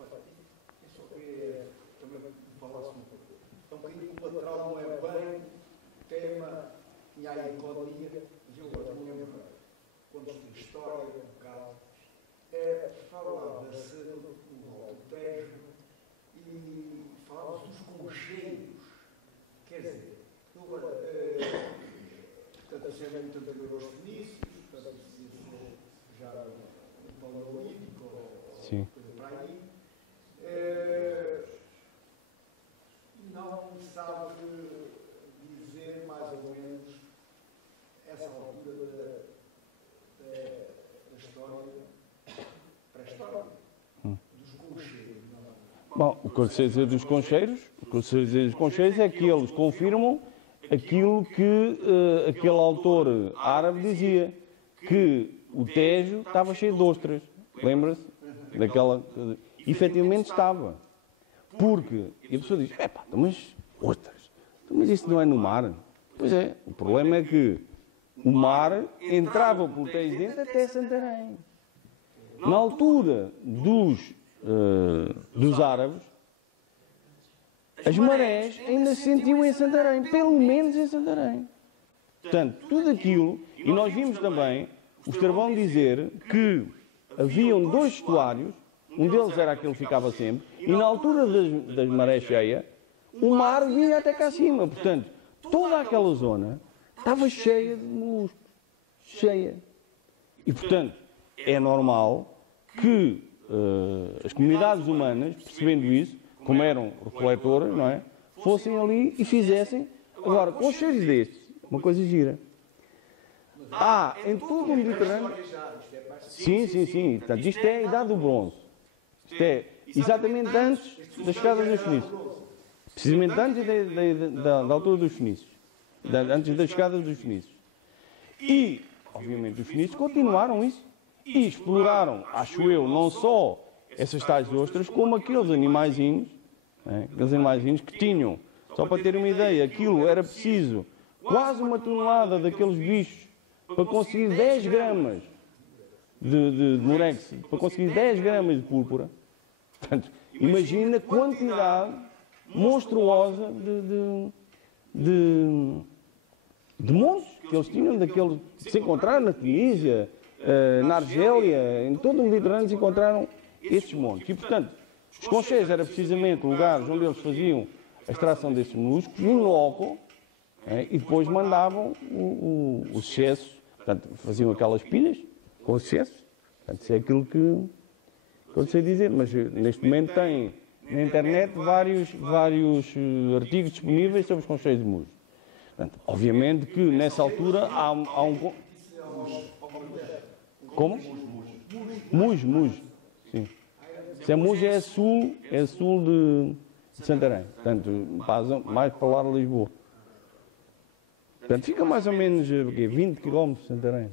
Eu só queria também falasse um pouco. É um bocadinho colateral, não é bem tema, e aí códia, e eu agora não lembro quando estudo história, um bocado, falava-se do Tejo e falava-se dos concheiros. Quer dizer, eu agora, portanto, isso é muito anterior aos fenícios, portanto, isso já no Paleolítico, ou coisa para aí. Não sabe dizer mais ou menos essa altura da história, pré-história, dos concheiros. Bom, o que eu sei dizer dos concheiros é que eles confirmam aquilo que aquele autor árabe dizia, que o Tejo estava cheio de ostras. Lembra-se? Daquela... Efetivamente estava. Porque, e a pessoa diz, mas ostras, mas isso não é no mar? Pois é, o problema é que o mar entrava por Tejo dentro até Santarém. Na altura dos árabes, as marés ainda se sentiam em Santarém, pelo menos em Santarém. Portanto, tudo aquilo, e nós vimos também o Estrabão dizer que haviam dois estuários, um deles era aquele que ficava sempre, e na altura das marés cheias, o mar vinha até cá acima. Portanto, toda aquela zona estava cheia de moluscos. Cheia. E, portanto, é normal que as comunidades humanas, percebendo isso, como eram recoletoras, não é? Fossem ali e fizessem. Agora, com cheiros destes, uma coisa gira. Em todo o Mediterrâneo... Sim. Portanto, isto é a Idade do Bronze. Isto é exatamente antes das chegadas dos fenícios. Precisamente antes da altura dos fenícios. Antes das chegadas dos fenícios. E, obviamente, os fenícios continuaram isso. E exploraram, acho eu, não só essas tais ostras, como aqueles animaizinhos, que tinham, só para ter uma ideia, aquilo era preciso quase 1 tonelada daqueles bichos para conseguir 10 gramas de murex, para conseguir 10 gramas de púrpura. Portanto, imagina a quantidade monstruosa de montes que eles tinham, daqueles que se encontraram na Tunísia, na Argélia, em todo o Mediterrâneo se encontraram esses montes. E, portanto, os concheiros eram precisamente lugares onde eles faziam a extração desses moluscos, in loco, e depois mandavam o excesso. Portanto, faziam aquelas pilhas com excesso. Portanto, isso é aquilo que eu sei dizer. Mas neste momento tem na internet vários artigos disponíveis sobre os concheiros de musgo. Portanto, obviamente que nessa altura há um... Como? Mujo. Sim. Se é Mujo é sul de Santarém. Portanto, mais para lá de Lisboa. Portanto, fica mais ou menos 20 km de Santarém.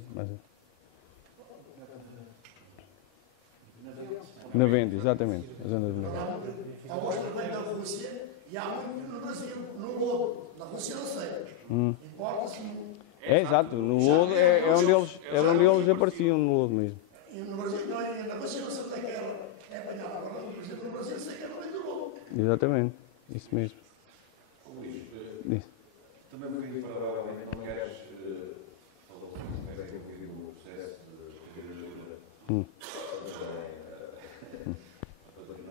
Na Venda, exatamente. A zona de Navente. Há ostra bem na Rússia e há muito no Brasil, no Lodo. Na Rússia não sei. Importa-se no... É, exato. No Lodo é onde eles apareciam, no Lodo mesmo. E no Brasil não é, na Rússia não sei onde é que ela é apanhada. Agora, por exemplo, no Brasil sei que ela vem do Lodo. Exatamente. Isso mesmo. Luís, Isso. Também um bocadinho paralelamente, não queres falar sobre isso, como é que tem havido o processo de candidatura? Não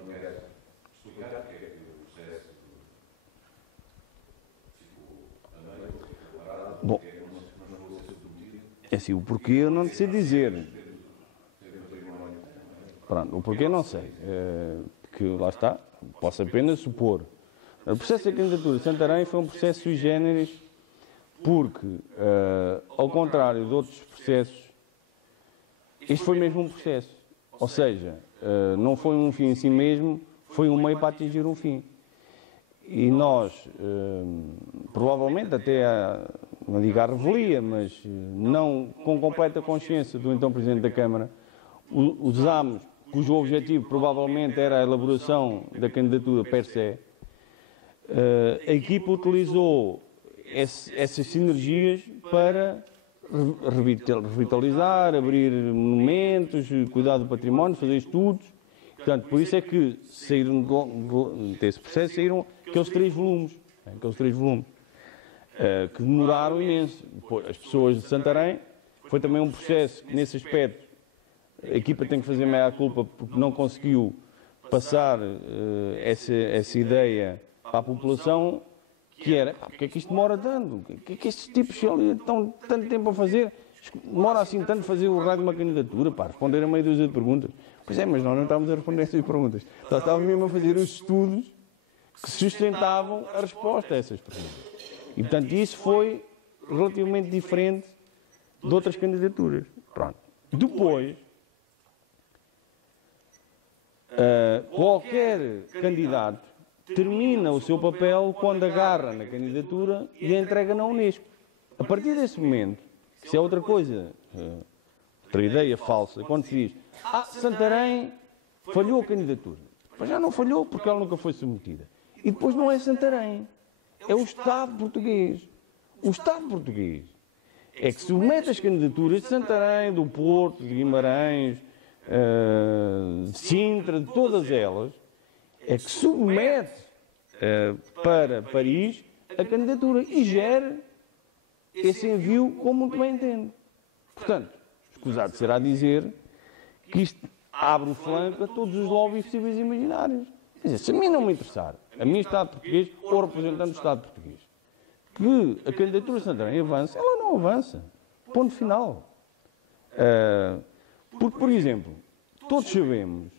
queres explicar porque é que o processo ficou a meio, ficou parado, porque é que não chegou a ser submetido? É assim, o porquê eu não sei dizer. Pronto, o porquê não sei. Que lá está, posso apenas supor. O processo da candidatura de Santarém foi um processo sui generis porque, ao contrário de outros processos, este foi mesmo um processo. Ou seja, não foi um fim em si mesmo, foi um meio para atingir um fim. E nós, provavelmente até, não digo à revelia, mas não com completa consciência do então Presidente da Câmara, usámos, cujo objetivo provavelmente era a elaboração da candidatura per se, a equipa utilizou essas sinergias para revitalizar, abrir monumentos, cuidar do património, fazer estudos. Portanto, por isso é que saíram desse processo saíram aqueles 3 volumes, que demoraram imenso. Depois, as pessoas de Santarém, foi também um processo que, nesse aspecto, a equipa tem que fazer meia-culpa porque não conseguiu passar essa ideia para a população, que era, porque é que isto demora tanto? Que é que estes tipos estão tanto tempo a fazer? Demora assim tanto fazer o raio de uma candidatura, para responder a meia dúzia de perguntas. Pois é, mas nós não estávamos a responder essas perguntas. Nós estávamos mesmo a fazer os estudos que sustentavam a resposta a essas perguntas. E, portanto, isso foi relativamente diferente de outras candidaturas. Pronto. Depois, qualquer candidato termina o seu papel quando agarra na candidatura e a entrega na Unesco. A partir desse momento, isso é outra coisa, outra ideia falsa, quando se diz, Santarém falhou a candidatura. Mas já não falhou porque ela nunca foi submetida. E depois não é Santarém, é o Estado português. O Estado português é que submete as candidaturas de Santarém, do Porto, de Guimarães, de Sintra, de todas elas, é que submete para Paris a candidatura e gera esse envio como muito bem entende. Portanto, escusado será dizer que isto abre o flanco a todos os lobbies possíveis e imaginários. Quer dizer, se a mim não me interessar, a mim Estado português ou representante do Estado português, que a candidatura de Santarém avance, ela não avança. Ponto final. Porque, por exemplo, todos sabemos,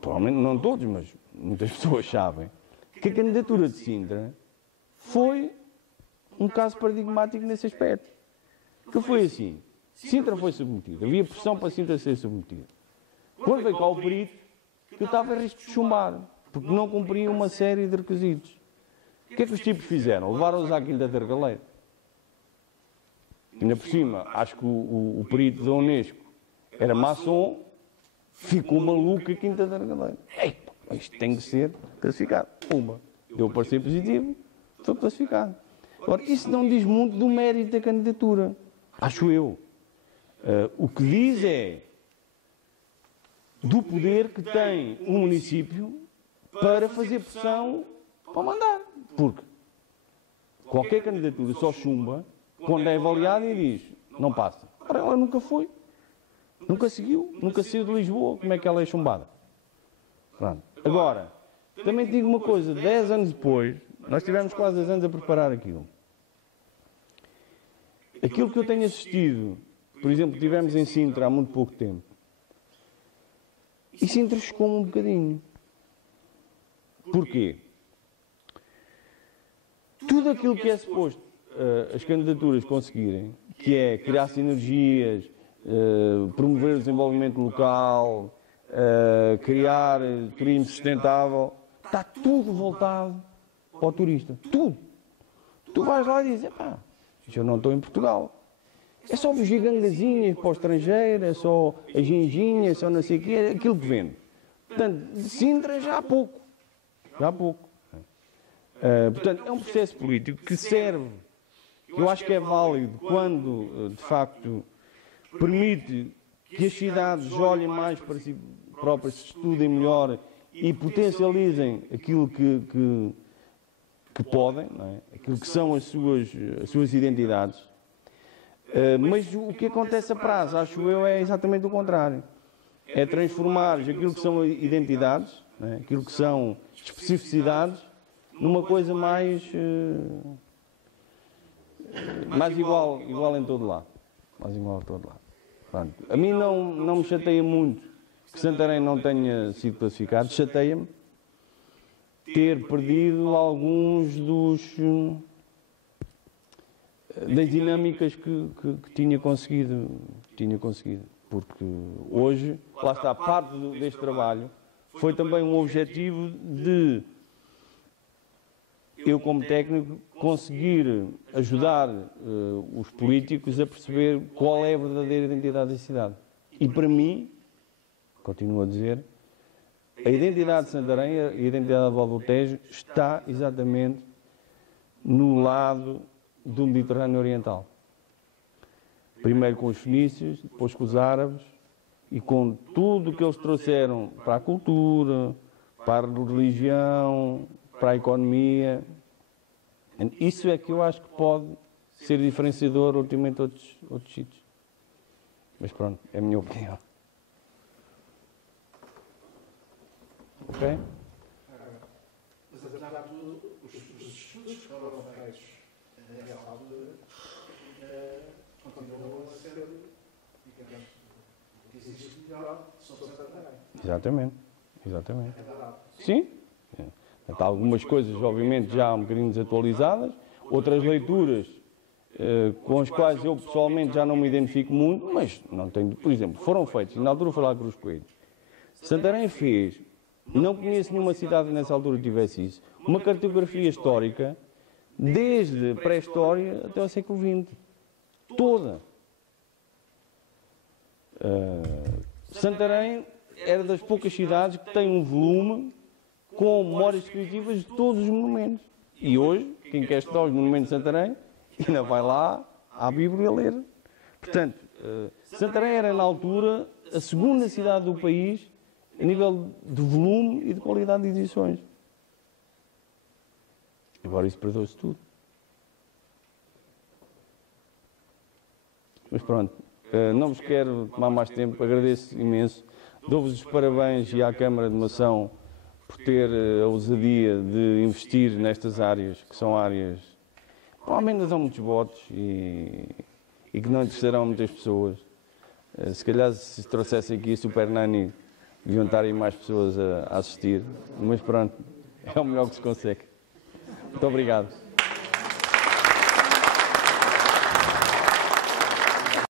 provavelmente não todos, mas muitas pessoas sabem, que a candidatura de Sintra foi um caso paradigmático nesse aspecto. Que foi assim, Sintra foi submetida, havia pressão para Sintra ser submetida. Quando veio cá o perito, que estava em risco de chumbar, porque não cumpria uma série de requisitos. O que é que os tipos fizeram? Levaram-os à Quinta da Argaleira. Ainda por cima, acho que o perito da Unesco era maçom, ficou maluco a Quinta da Argaleira. Isto tem que ser classificado. Deu o parecer positivo, foi classificado. Agora, isso não diz muito do mérito da candidatura, acho eu. O que diz é do poder que tem o município para fazer pressão para mandar. Porque qualquer candidatura só chumba quando é avaliada e diz, não passa. Ora, ela nunca foi. Nunca seguiu, nunca saiu de Lisboa. Como é que ela é chumbada? Pronto. Agora, também te digo uma coisa, 10 anos depois, nós tivemos quase 10 anos a preparar aquilo. Aquilo que eu tenho assistido, por exemplo, tivemos em Sintra há muito pouco tempo, e Sintra chocou-me um bocadinho. Porquê? Tudo aquilo que é suposto as candidaturas conseguirem, que é criar sinergias, promover o desenvolvimento local, criar turismo sustentável, está tudo voltado para o turista. Tudo. Tu vais lá e dizes, eu não estou em Portugal. É só os gigangazinhas para o estrangeiro, é só a ginginha, é só não sei o quê, é aquilo que vende. Portanto, de Sintra já há pouco. Já há pouco. Portanto, é um processo político que serve, eu acho que é válido quando, de facto, permite que as cidades olhem mais para si próprias, se estudem melhor e potencializem aquilo que que podem, não é? Aquilo que são as suas identidades. Mas o que acontece a prazo, acho eu, é exatamente o contrário. É transformar aquilo que são identidades, não é? Aquilo que são especificidades, numa coisa mais igual em todo lado. Mais igual em todo lado. Pronto. A mim não me chateia muito que Santarém não tenha sido classificado, chateia-me ter perdido alguns das dinâmicas que tinha conseguido. Porque hoje, lá está, parte deste trabalho foi também um objetivo de eu, como técnico, conseguir ajudar os políticos a perceber qual é a verdadeira identidade da cidade. E para mim, continuo a dizer, a identidade de Santarém e a identidade do Val do Tejo está exatamente no lado do Mediterrâneo Oriental. Primeiro com os fenícios, depois com os árabes e com tudo o que eles trouxeram para a cultura, para a religião, para a economia. Isso é que eu acho que pode ser diferenciador ultimamente outros sítios. Mas pronto, é a minha opinião. Ok? Mas apesar de tudo, os estudos que foram feitos nessa altura continuam a ser, digamos, o que existe melhor sobre Santarém. Exatamente. É verdade. Sim. Há algumas coisas, obviamente, já um bocadinho desatualizadas, outras leituras com as quais eu pessoalmente já não me identifico muito, mas não tenho, por exemplo, foram feitos, na altura foi lá Cruz Coelho. Santarém fez, não conheço nenhuma cidade nessa altura que tivesse isso, uma cartografia histórica desde a pré-história até ao século XX. Toda. Santarém era das poucas cidades que tem um volume com memórias descritivas de todos os monumentos. E hoje, quem quer estudar os monumentos de Santarém, ainda vai lá à Bíblia ler. Portanto, Santarém era, na altura, a segunda cidade do país a nível de volume e de qualidade de edições. Agora isso perdeu-se tudo. Mas pronto, não vos quero tomar mais tempo, agradeço imenso. Dou-vos os parabéns e à Câmara de Mação por ter a ousadia de investir nestas áreas, que são áreas que provavelmente não dão muitos votos e que não interessarão muitas pessoas. Se calhar se trouxessem aqui a Super Nani, deviam estar aí mais pessoas a assistir, mas pronto, é o melhor que se consegue. Muito obrigado.